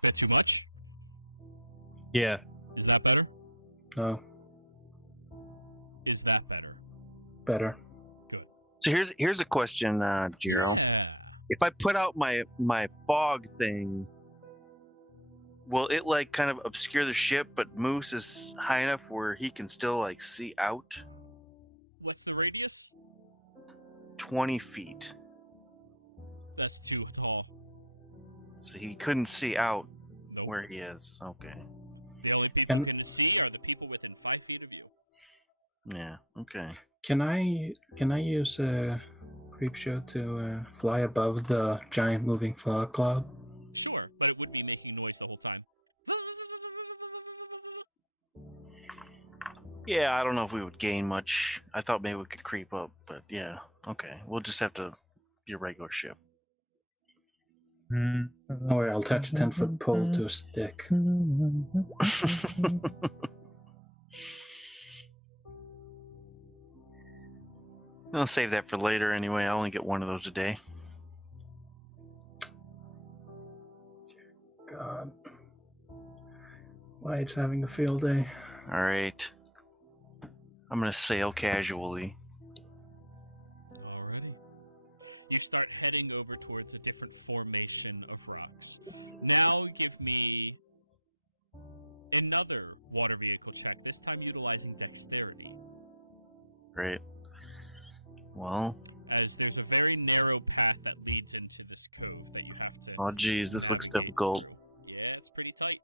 Bit too much? Yeah. Is that better? No, Is that better? better. So here's a question, Jiro. Yeah. If I put out my fog thing, will it like kind of obscure the ship, but Moose is high enough where he can still like see out? What's the radius? 20 feet. That's too tall. So he couldn't see out Nope. where he is. Okay. The only people who And- can see are the people within 5 feet of you. Yeah. Okay. Can I use Creepshow to fly above the giant moving fog cloud? Sure, but it would be making noise the whole time. Yeah, I don't know if we would gain much. I thought maybe we could creep up, but yeah. Okay. We'll just have to your regular ship. Don't worry, I'll attach a 10-foot pole to a stick. I'll save that for later anyway. I only get one of those a day. God. Wyatt's having a field day. All right. I'm going to sail casually. Alrighty. You start heading over towards a different formation of rocks. Now give me another water vehicle check, this time utilizing dexterity. Great. Well, as there's a very narrow path that leads into this cove that you have to oh geez, this looks navigate difficult. through. Yeah, it's pretty tight.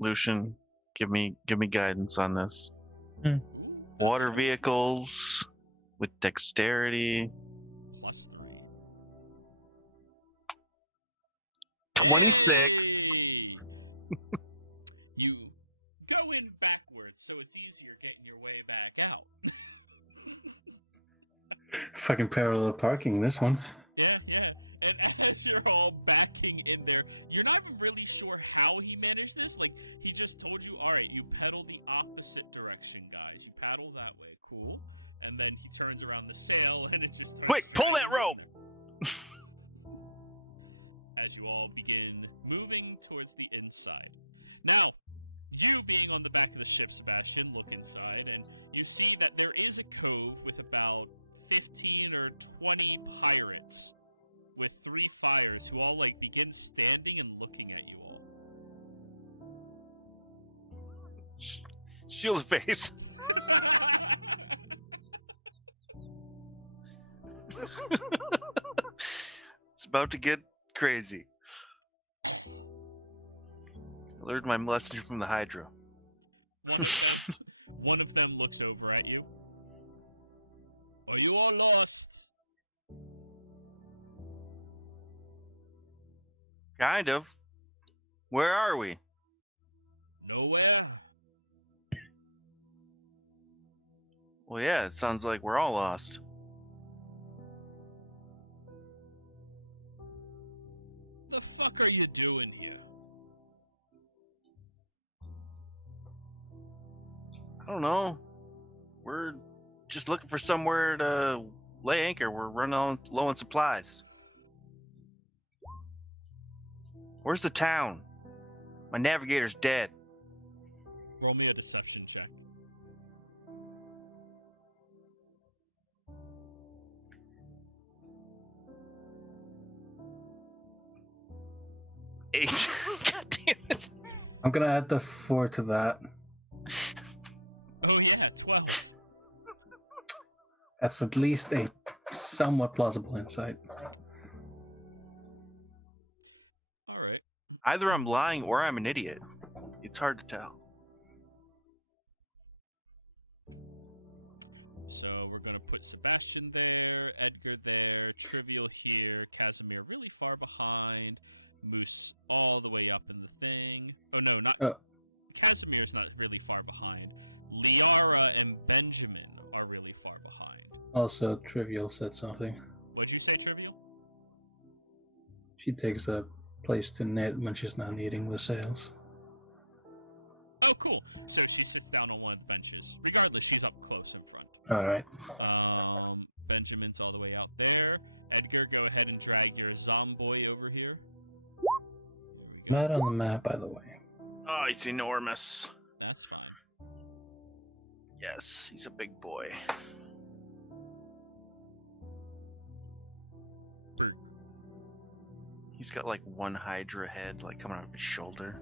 Lucian, give me guidance on this. Ooh, that's Water a 3. vehicles with dexterity. +3. 26. Hey! You go in backwards, so it's easier getting your way back out. Fucking parallel parking, this one. Yeah. And as you're all backing in there, you're not even really sure how he managed this. Like, he just told you, all right, you pedal the opposite direction, guys. You paddle that way. Cool. And then he turns around the sail, and it just starts Wait, pull that dragging you in rope! there. As you all begin moving towards the inside. Now, you being on the back of the ship, Sebastian, look inside, and you see that there is a cove with about 15 or 20 pirates with 3 fires who all begin standing and looking at you all. Shield of faith. It's about to get crazy. I learned my lesson from the Hydra. One of them looks over at you. Are you all lost? Kind of. Where are we? Nowhere. Well, yeah, it sounds like we're all lost. The fuck are you doing here? I don't know. We're just looking for somewhere to lay anchor. We're running low on supplies. Where's the town? My navigator's dead. Roll me a deception check. Eight. God damn it. I'm gonna add the 4 to that. Oh yeah, 12. That's at least a somewhat plausible insight. All right. Either I'm lying or I'm an idiot. It's hard to tell. So we're going to put Sebastian there, Edgar there, Trivial here, Casimir really far behind, Moose all the way up in the thing. Oh, no, not... Casimir's not really far behind. Liara and Benjamin are really far behind. Also, Trivial said something. What'd you say, Trivial? She takes a place to knit when she's not needing the sails. Oh, cool. So she sits down on one of the benches. Regardless, she's up close in front. All right. Benjamin's all the way out there. Edgar, go ahead and drag your zomboy over here. Here we go. Not on the map, by the way. Oh, he's enormous. That's fine. Yes, he's a big boy. Bert. He's got like one Hydra head coming out of his shoulder.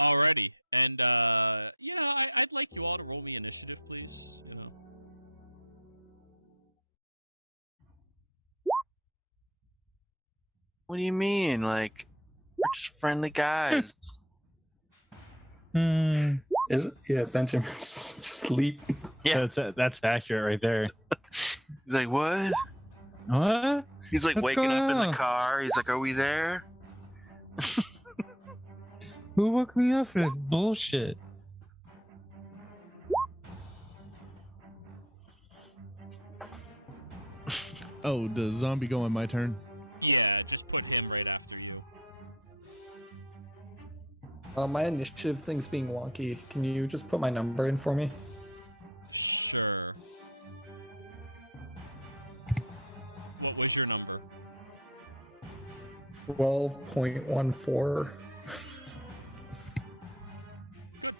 Alrighty, and I'd like you all to roll me initiative, please. What do you mean? We're just friendly guys. Is it? Yeah, Benjamin's sleep. Yeah, that's accurate right there. He's like, what? What? He's What's waking going up in on? the car. He's like, are we there? Who woke me up for this bullshit? Oh, does zombie go on my turn? Yeah, just put him right after you. My initiative thing's being wonky. Can you just put my number in for me? Sure. What was your number? 12.14. Good.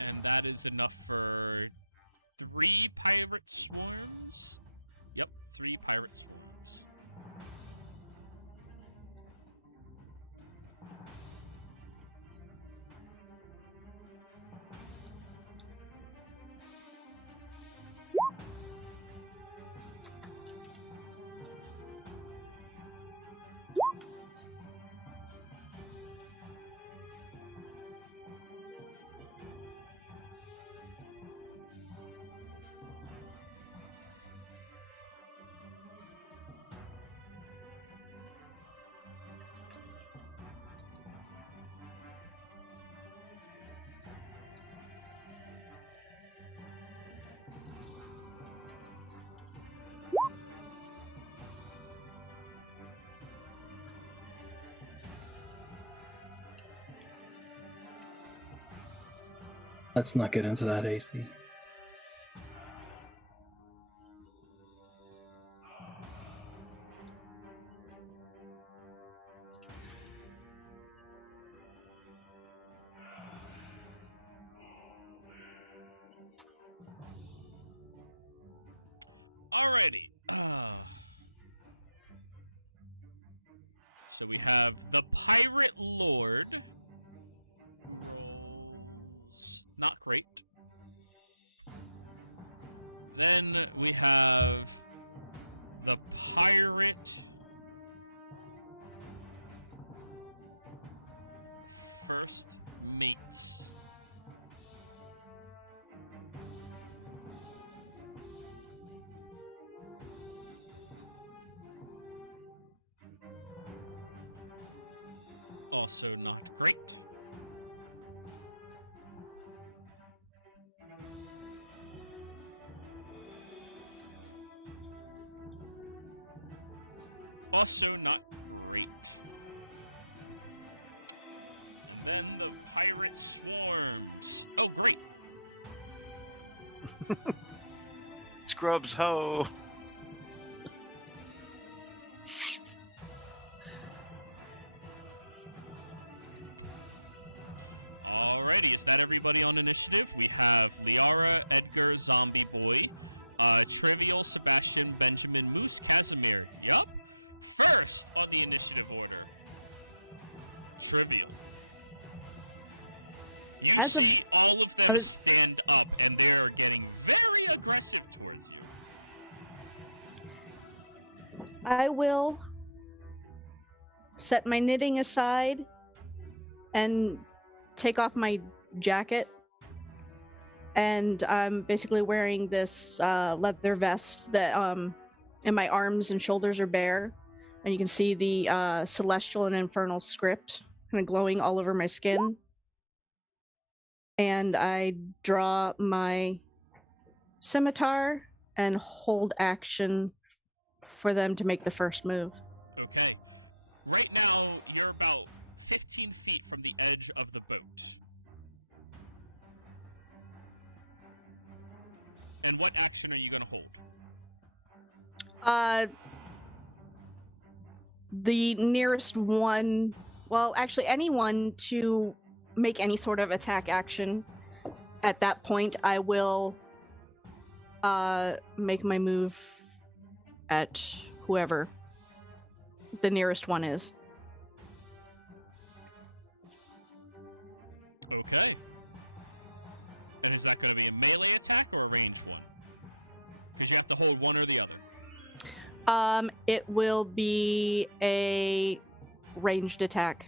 And that is enough for 3 pirate swarms? Yep, 3 pirate swarms. Let's not get into that, AC. Alrighty. So we have the Pirate Lord, who rolls not great. Then we have the Pirate First Mates. Also not great. Also not great. And then the pirate swarms. Oh, great. Scrubs ho. Alrighty, is that everybody on initiative? We have Liara, Edgar, Zombie Boy, Trivial, Sebastian, Benjamin, Moose, Casimir. Yup. First on the initiative order, Trivial. You see all of them stand up, and they're getting very aggressive towards you. I will set my knitting aside and take off my jacket. And I'm basically wearing this leather vest that and my arms and shoulders are bare. And you can see the celestial and infernal script kind of glowing all over my skin. And I draw my scimitar and hold action for them to make the first move. Okay. Right now, you're about 15 feet from the edge of the boat. And what action are you going to hold? The nearest one, well, actually anyone to make any sort of attack action. At that point, I will make my move at whoever the nearest one is. Okay. And is that going to be a melee attack or a ranged one? Because you have to hold one or the other. It will be a ranged attack.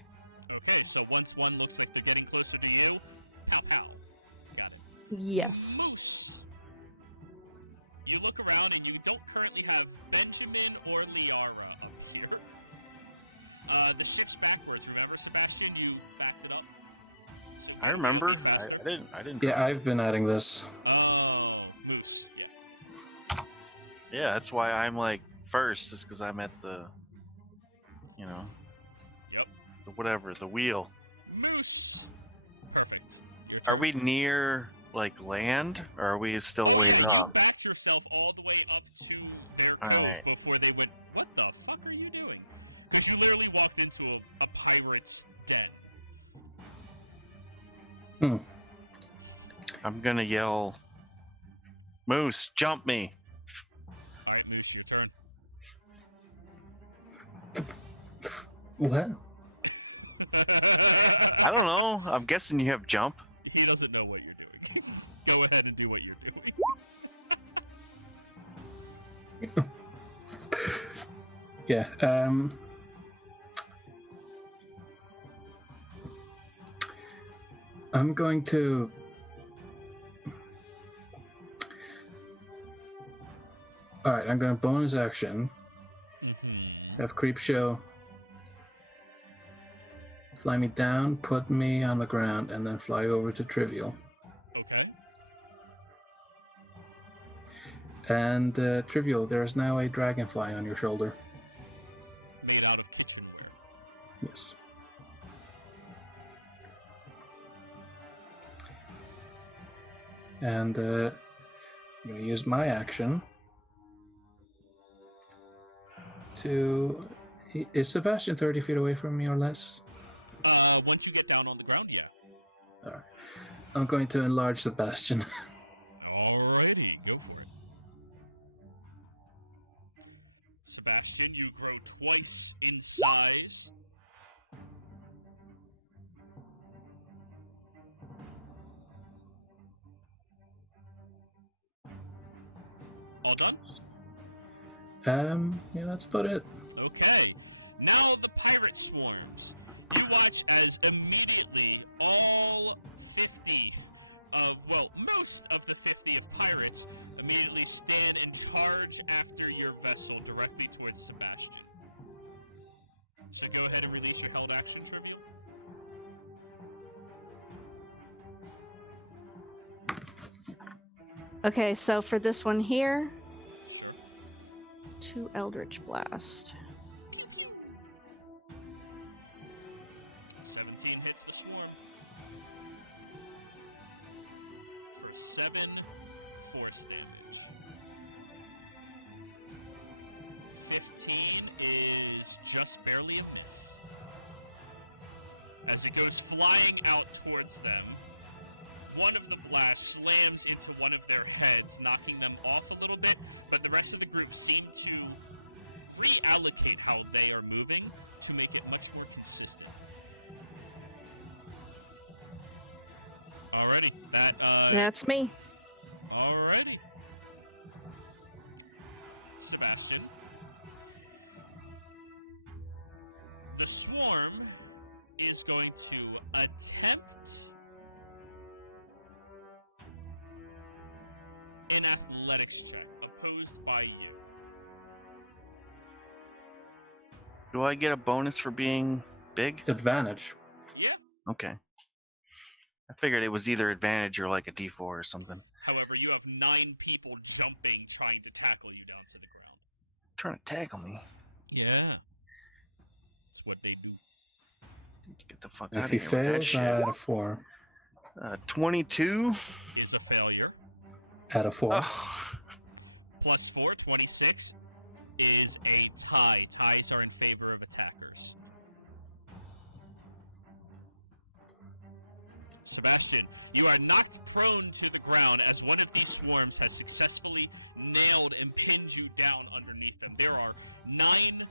Okay, so once one looks like they're getting closer to you, pow pow. Got it. Yes. Moose. You look around and you don't currently have Benjamin or Liara up here. The ship's backwards. Remember, Sebastian? You backed it up. So get away, it'll be faster. I didn't. Yeah, I've been adding this. Oh, Moose. Yeah. Yeah, that's why I'm like first. Is because I'm at the, Yep. The wheel. Moose. Perfect. Your turn. Are we near like land, or are we still? Oh yeah, you up? backed yourself all the way up to their cove right. before they went. What the fuck are you doing? Because you literally walked into a pirate's den. I'm gonna yell, Moose, jump me. All right, Moose, your turn. What? I don't know. I'm guessing you have jump. He doesn't know what you're doing. Go ahead and do what you're doing. Yeah. I'm going to. All right, I'm going to bonus action. Mm-hmm. Have creep show. Fly me down, put me on the ground, and then fly over to trivial. Okay. And trivial, there is now a dragonfly on your shoulder. Made out of kitchenware. Yes. And I'm going to use my action to... Is Sebastian 30 feet away from me or less? Once you get down on the ground, yeah. Alright. I'm going to enlarge Sebastian. Alrighty, go for it. Sebastian, you grow twice in size. All done? Yeah, that's about it. Okay. Now the pirate swarms. You watch as immediately all 50 of, well, most of the 50 of pirates immediately stand and charge after your vessel directly towards Sebastian. So go ahead and release your held action, Trivial. Okay, so for this one here, Sure. 2 Eldritch Blast. Pew pew. 17 hits the swarm. For 7 force damage. 15 is just barely a miss. As it goes flying out towards them, one of the blasts slams into one of their heads, knocking them off a little bit, but the rest of the group seem to reallocate how they are moving to make it much more consistent. Alrighty, That's me. Alrighty. Sebastian. The swarm is going to attempt an athletics check opposed by you. Do I get a bonus for being big? Advantage. Yeah. Okay. I figured it was either advantage or like a D4 or something. However, you have 9 people jumping, trying to tackle you down to the ground. Trying to tackle me. Yeah. That's what they do. Get the fuck out If of he here with that fails, shit. I add a 4. 22 Is a failure. Add a 4. Oh. Plus 4, 26 is a tie. Ties are in favor of attackers. Sebastian, you are knocked prone to the ground as one of these swarms has successfully nailed and pinned you down underneath them. There are 9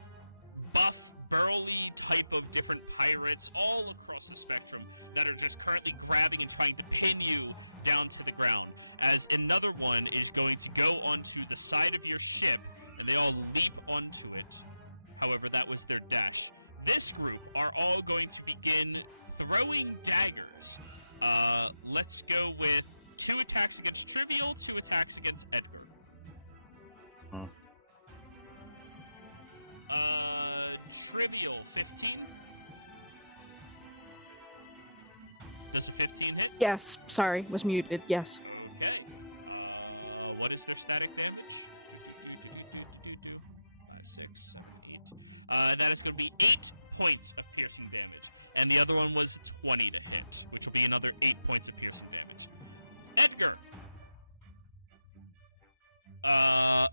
buff, burly type of different pirates all across the spectrum that are just currently grabbing and trying to pin you down to the ground. As another one is going to go onto the side of your ship, and they all leap onto it. However, that was their dash. This group are all going to begin throwing daggers. Let's go with 2 attacks against Trivial, 2 attacks against Edgar. Trivial, 15? Does a 15 hit? Yes, sorry, was muted, yes. Okay. What is their static damage? 5, 6, 7, 8. That is going to be 8 points of piercing damage. And the other one was 20 to hit, which will be another 8 points of piercing damage. Edgar!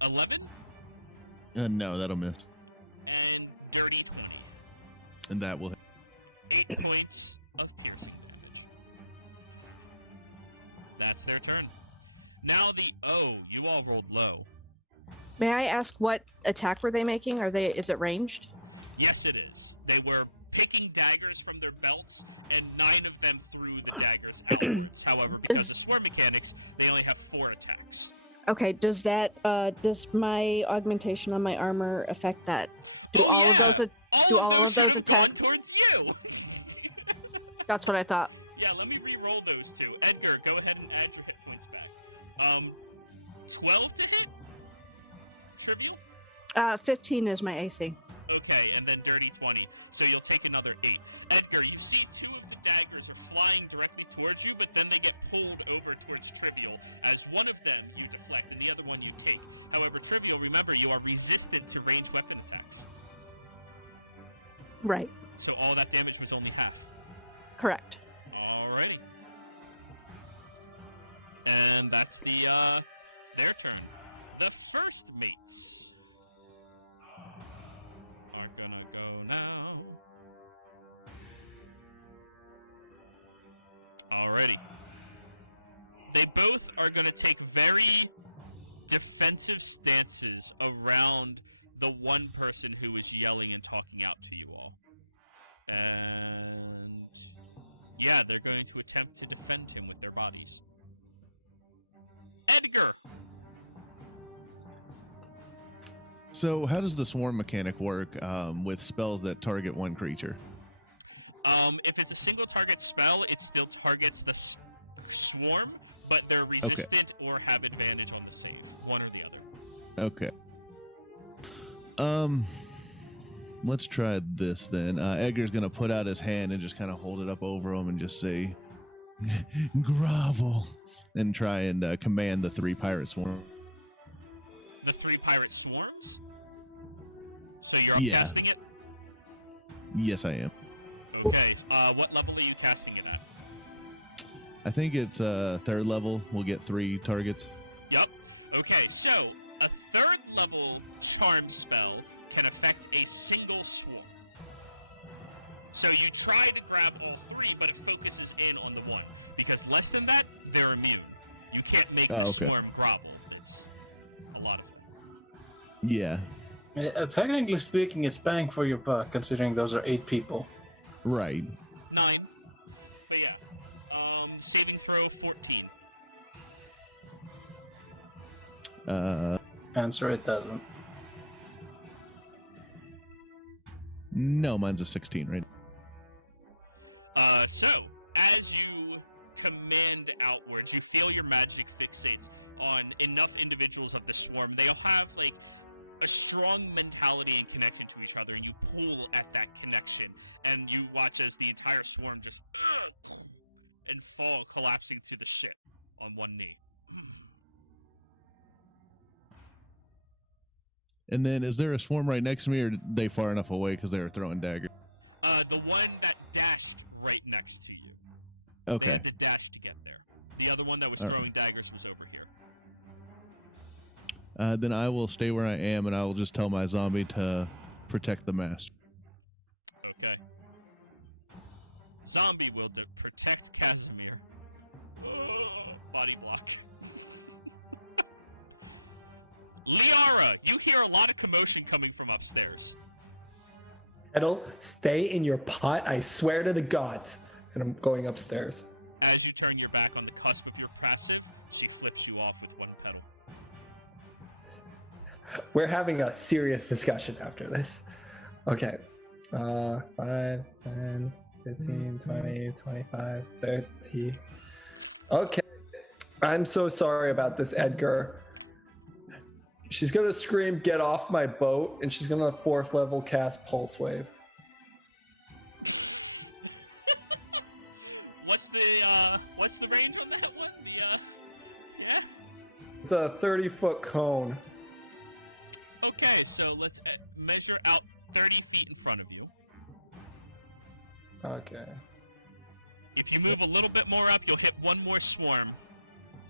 11? No, that'll miss. And dirty 20. And that will 8 points of piercing damage. That's their turn. Now you all rolled low. May I ask what attack were they making? Is it ranged? Yes, it is. They were picking daggers from their belts, and 9 of them threw the daggers outwards. However, because of swarm mechanics, they only have 4 attacks. Okay, does my augmentation on my armor affect that? All of those should have gone towards you! That's what I thought. Yeah, let me re-roll those 2. Edgar, go ahead and add your hit points back. 12 to hit? Trivial? 15 is my AC. Okay, and then dirty 20. So you'll take another 8. Edgar, you see 2 of the daggers are flying directly towards you, but then they get pulled over towards Trivial, as one of them you deflect and the other one you take. However, Trivial, remember, you are resistant to ranged weapon attacks. Right. So all that damage was only half. Correct. Alrighty. And that's their turn. The first mates are gonna go now. Alrighty. They both are gonna take very defensive stances around the one person who is yelling and talking out to you all. And yeah, they're going to attempt to defend him with their bodies. Edgar! So how does the swarm mechanic work with spells that target one creature? If it's a single target spell, it still targets the swarm, but they're resistant or have advantage on the save. One or the other. Okay. Let's try this then. Edgar's gonna put out his hand and just kind of hold it up over him and just say, grovel, and try and command the 3 pirate swarm. The 3 pirate swarms? So you're upcasting it? Yes, I am. Okay. What level are you casting it at? I think it's 3rd level. We'll get 3 targets. Yep. Okay, so a 3rd level charm spell can affect a single swarm. So you try to grab all 3, but it focuses in on the one. Because less than that, they're immune. You can't make the swarm grovel. It's a lot of them. Yeah. Technically speaking, it's bang for your buck, considering those are 8 people. Right. 9. But yeah. Saving throw 14. Answer, it doesn't. No, mine's a 16, right? So, as you command outwards, you feel your magic fixates on enough individuals of the swarm. They all have, like, a strong mentality and connection to each other, and you pull at that connection, and you watch as the entire swarm just and fall, collapsing to the ship on one knee. And then, is there a swarm right next to me, or are they far enough away because they were throwing daggers? The one that dashed right next to you. Okay. They had to dash to get there. The other one that was throwing daggers was over here. Then I will stay where I am, and I will just tell my zombie to protect the mast. Okay. Zombie will protect Casimir. Body block. Liara, you hear a lot of commotion coming from upstairs. Edel, stay in your pot, I swear to the gods. And I'm going upstairs. As you turn your back on the cusp of your passive, she flips you off with one petal. We're having a serious discussion after this. Okay. 5, 10, 15, 20, 25, 30. Okay. I'm so sorry about this, Edgar. She's gonna scream, "Get off my boat," and she's gonna 4th level cast Pulse Wave. What's the range on that one? Yeah? It's a 30-foot cone. Okay, so let's measure out 30 feet in front of you. Okay. If you move a little bit more up, you'll hit one more swarm.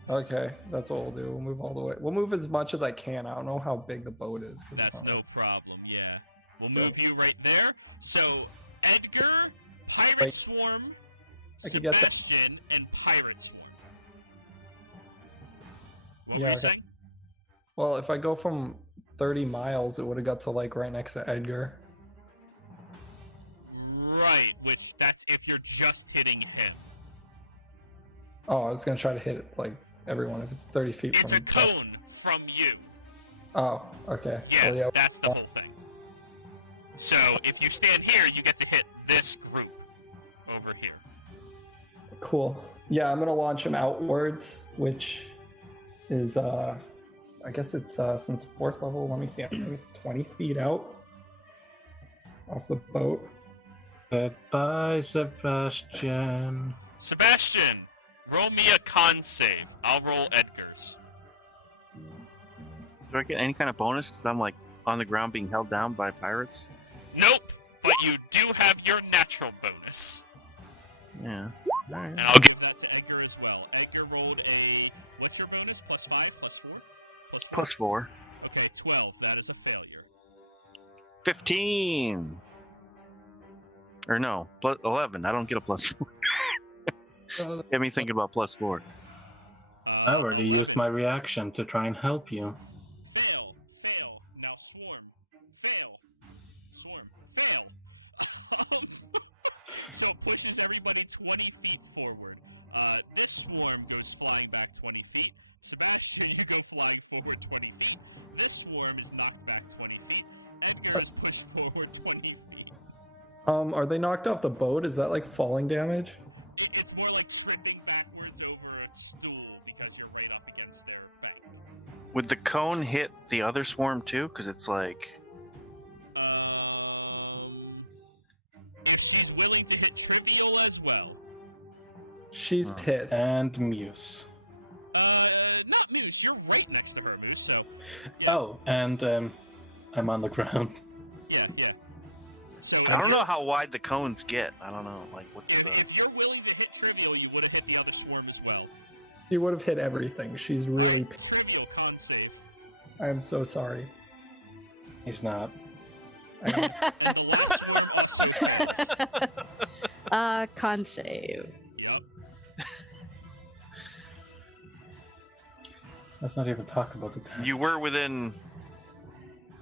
Okay, that's what we'll do. We'll move all the way. We'll move as much as I can. I don't know how big the boat is. That's no problem, yeah. We'll move you right there. So, Edgar, Pirate Swarm, Sebastian, and Pirate Swarm. What were you saying? Well, if I go from 30 miles, it would have got to like right next to Edgar. Right, which that's if you're just hitting him. Oh, I was going to try to hit it like everyone if it's 30 feet. It's a cone from you. Oh, okay. Yeah, that's the whole thing. So if you stand here, you get to hit this group over here. Cool. Yeah, I'm going to launch him outwards, which is, I guess it's since 4th level. Let me see. I think it's 20 feet out off the boat. Goodbye, Sebastian. Sebastian, roll me a con save. I'll roll Edgar's. Do I get any kind of bonus because I'm like on the ground being held down by pirates? Nope, but you do have your natural bonus. Yeah. Right. And I'll give that to Edgar as well. Edgar rolled a... What's your bonus? +5? +4? +4? +4. Okay, 12. That is a failure. 15. Or no, +11. I don't get a +4. Get me thinking about +4. I already 11. used my reaction to try and help you. Fail. Fail. Now swarm. Fail. Swarm. Fail. So it pushes everybody 20 feet forward. This swarm goes flying back 20 feet. Sebastian, you go flying forward 20 feet. This swarm is knocked back 20 feet. Edgar is pushed forward 20 feet. Are they knocked off the boat? Is that like falling damage? It's more like tripping backwards over a stool because you're right up against their bank. Would the cone hit the other swarm too? Because it's like... If she's willing to hit Trivial as well. She's pissed. And Muse. Not Moose. You're right next to her, Moose, so... Yeah. Oh, and I'm on the ground. Yeah. So I don't know how wide the cones get. I don't know. Like, if you're willing to hit Trivial, you would have hit the other swarm as well. She would have hit everything. She's really... Alright, Trivial, con save. I am so sorry. He's not. And the last swarm also fails. Con save. Yep. Let's not even talk about the damage. You were within,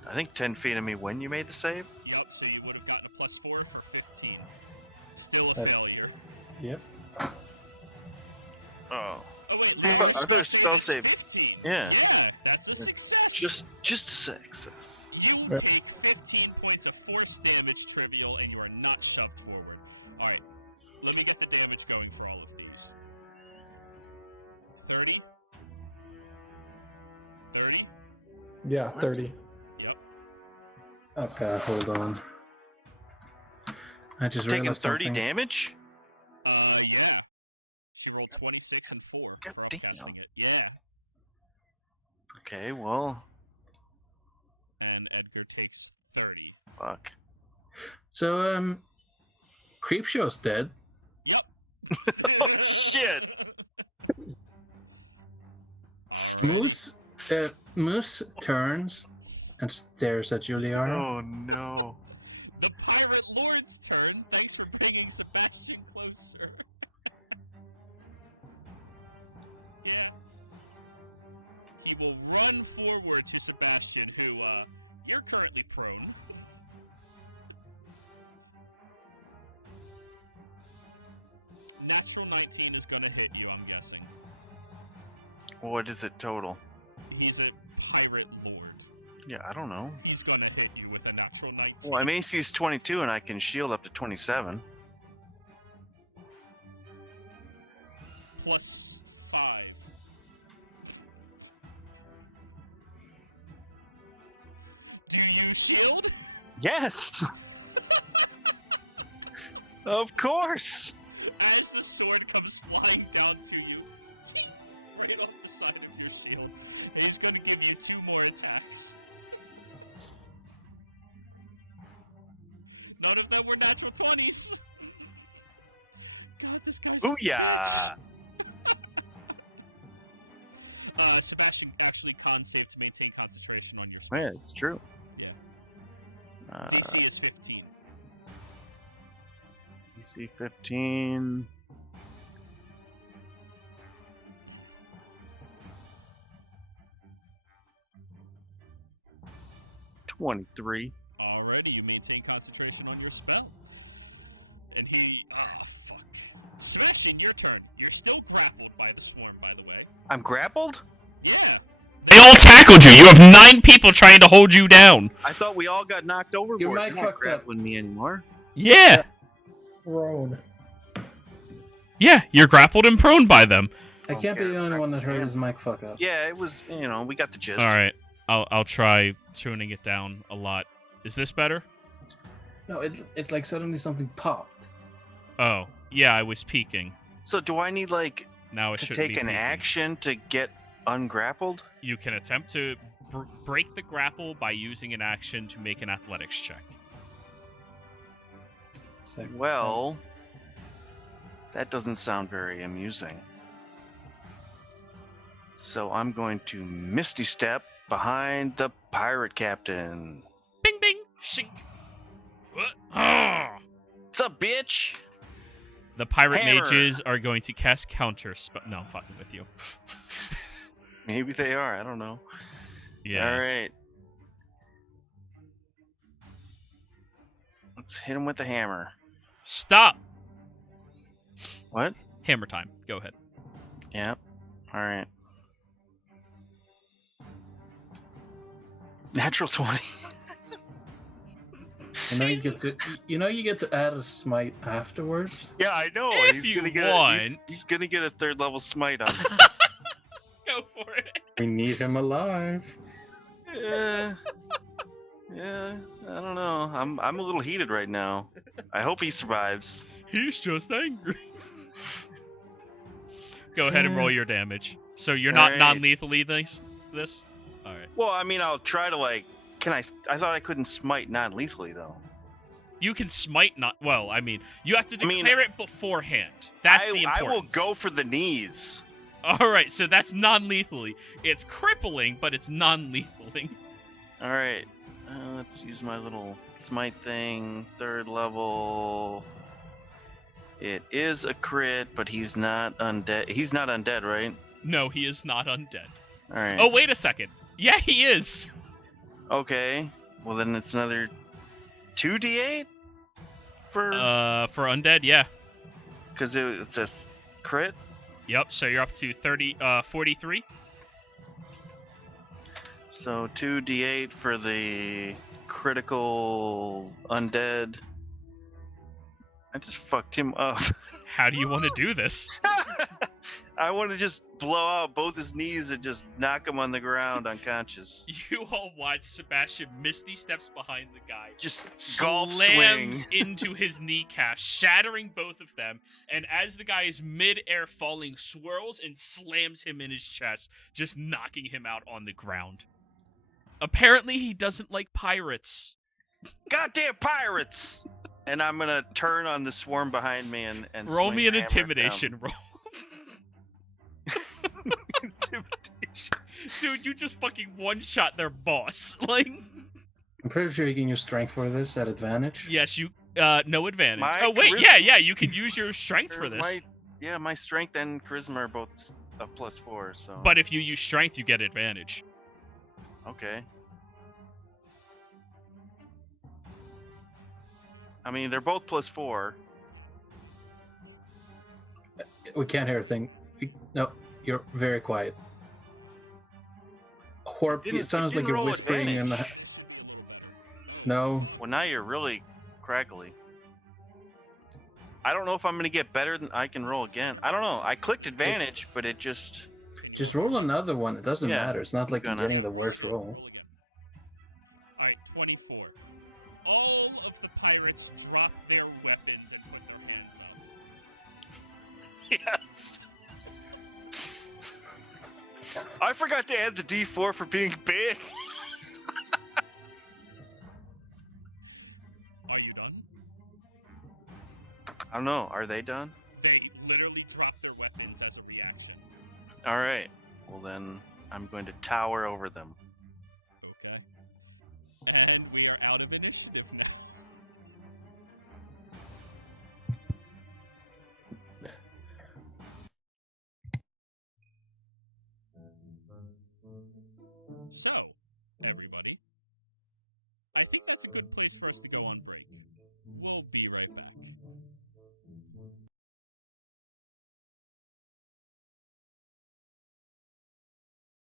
I think, 10 feet of me when you made the save? Yep, so you would have gotten a +4 for 15. Still a failure. Yep. Oh, wait, Liara's spell save is 15. Yeah, that's a success. Just a success. You take 15 points of force damage, Trivial, and you are not shoved forward. Alright, let me get the damage going for all of these. 30? 30? Yeah, 30. Yep. Okay, hold on. I just taking realized 30 something. damage? Yeah. She rolled 26 and 4 for upcasting it. Yeah. Okay, well... And Edgar takes 30. Fuck. So, Creepshow's dead. Yep. Oh, shit. Alrighty. Moose turns and stares at Juliara. Oh, no. The Pirate Lord's turn. Thanks for bringing Sebastian closer. Yeah. He will run forward to Sebastian, who, you're currently prone. Natural 19 is gonna hit you, I'm guessing. What is it total? He's a Pirate Lord. Yeah, I don't know. He's gonna hit you with a natural 19. Well, I'm AC's 22 and I can shield up to 27. Plus 5. Do you shield? Yes! Of course! As the sword comes flying down to you, ting, right off the side of your shield. And he's going to give you 2 more attacks. None of them were natural 20s. God, this guy's a bitch. Sebastian, actually con save to maintain concentration on your spell. Yeah, it's true. Yeah. DC is 15. DC 15. $23. Alrighty, you maintain concentration on your spell. And he... Ah, fuck. Sebastian, your turn. You're still grappled by the swarm, by the way. I'm grappled? Yeah. They all tackled you. You have 9 people trying to hold you down. I thought we all got knocked overboard. Your mic You're not fucked up. grappling me anymore. Yeah. Prone. Yeah, you're grappled and prone by them. I can't be the only one that heard his mic fuck up. Yeah, it was, we got the gist. Alright. I'll try tuning it down a lot. Is this better? No, it's like suddenly something popped. Oh, yeah, I was peeking. So do I need, Now it to should take be an peeking. action to get ungrappled? You can attempt to break the grapple by using an action to make an athletics check. Well, that doesn't sound very amusing. So I'm going to Misty Step behind the pirate captain. Bing, bing, shink. What's up, bitch? The pirate Hammer. mages are going to cast counter spell. No, I'm fucking with you. Maybe they are. I don't know. Yeah. All right. Let's hit him with the hammer. Stop. What? Hammer time. Go ahead. Yep. All right. Natural 20. You get to add a smite afterwards. Yeah, I know. If you want. He's gonna get a 3rd level smite on. Go for it. We need him alive. Yeah. Yeah. I don't know. I'm a little heated right now. I hope he survives. He's just angry. Go ahead and roll your damage. So you're not Alright. non-lethally this? Alright. Well, I mean, I'll try to Can I thought I couldn't smite non-lethally though. You can smite not. Well, I mean, you have to declare it beforehand. That's the importance. I will go for the knees. All right, so that's non-lethally. It's crippling, but it's non-lethally. All right, let's use my little smite thing. 3rd level. It is a crit, but he's not undead. He's not undead, right? No, he is not undead. All right. Oh, wait a second. Yeah, he is. Okay. Well, then it's another 2d8 for undead, yeah. Because it says crit. Yep. So you're up to 43. So 2d8 for the critical undead. I just fucked him up. How do you want to do this? I want to just blow out both his knees and just knock him on the ground unconscious. You all watch Sebastian Misty steps behind the guy. Just golf swing. Slams into his kneecaps, shattering both of them. And as the guy is mid-air falling, swirls and slams him in his chest, just knocking him out on the ground. Apparently, he doesn't like pirates. Goddamn pirates! And I'm gonna turn on the swarm behind me and roll swing me an the hammer intimidation down. roll. Intimidation. Dude, you just fucking one-shot their boss. Like, I'm pretty sure you can use strength for this at advantage. Yes, you. No advantage. My Oh wait, charisma- yeah, you can use your strength for this. My strength and charisma are both a +4, so. But if you use strength, you get advantage. Okay. I mean, they're both +4. We can't hear a thing. No, you're very quiet. It sounds like you're roll whispering in the. This should be a little better. Oh, No. Well, now you're really crackly. I don't know if I'm gonna get better than I can roll again. I don't know. I clicked advantage, but it just. Just roll another one. It doesn't matter. It's not like you're getting the worst roll. Roll again. All right, 24. All of the pirates drop their weapons and put their hands up. Yes. I forgot to add the D4 for being big. Are you done? I don't know. Are they done? They literally drop their weapons as a reaction. All right. Well, then I'm going to tower over them. Okay. And we are out of initiative now. So, everybody, I think that's a good place for us to go on break. We'll be right back.